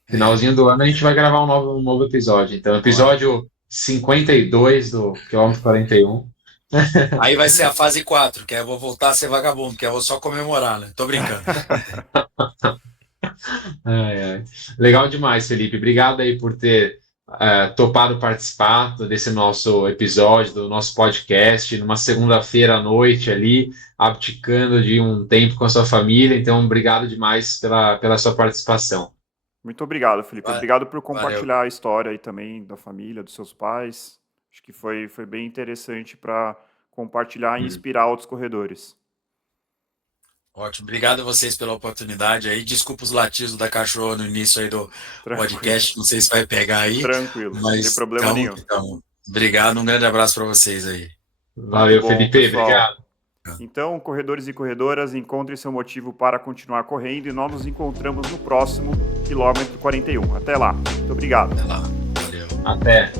Finalzinho do ano a gente vai gravar um novo episódio. Então, episódio 52 do quilômetro 41. Aí vai ser a fase 4, que aí eu vou voltar a ser vagabundo, que eu vou só comemorar, né? Tô brincando. Legal demais, Felipe. Obrigado aí por ter topado participar desse nosso episódio, do nosso podcast, numa segunda-feira à noite ali, abdicando de um tempo com a sua família. Então, obrigado demais pela sua participação. Muito obrigado, Felipe. Obrigado por compartilhar a história aí também da família, dos seus pais. Acho que foi bem interessante para compartilhar e inspirar outros corredores. Ótimo, obrigado a vocês pela oportunidade aí. Desculpa os latidos da cachorra no início aí do podcast, não sei se vai pegar aí. Tranquilo, mas não tem problema nenhum. Obrigado, um grande abraço para vocês aí. Valeu, bom, Felipe, pessoal. Obrigado. Então, corredores e corredoras, encontrem seu motivo para continuar correndo e nós nos encontramos no próximo quilômetro 41. Até lá. Muito obrigado. Até lá. Valeu. Até.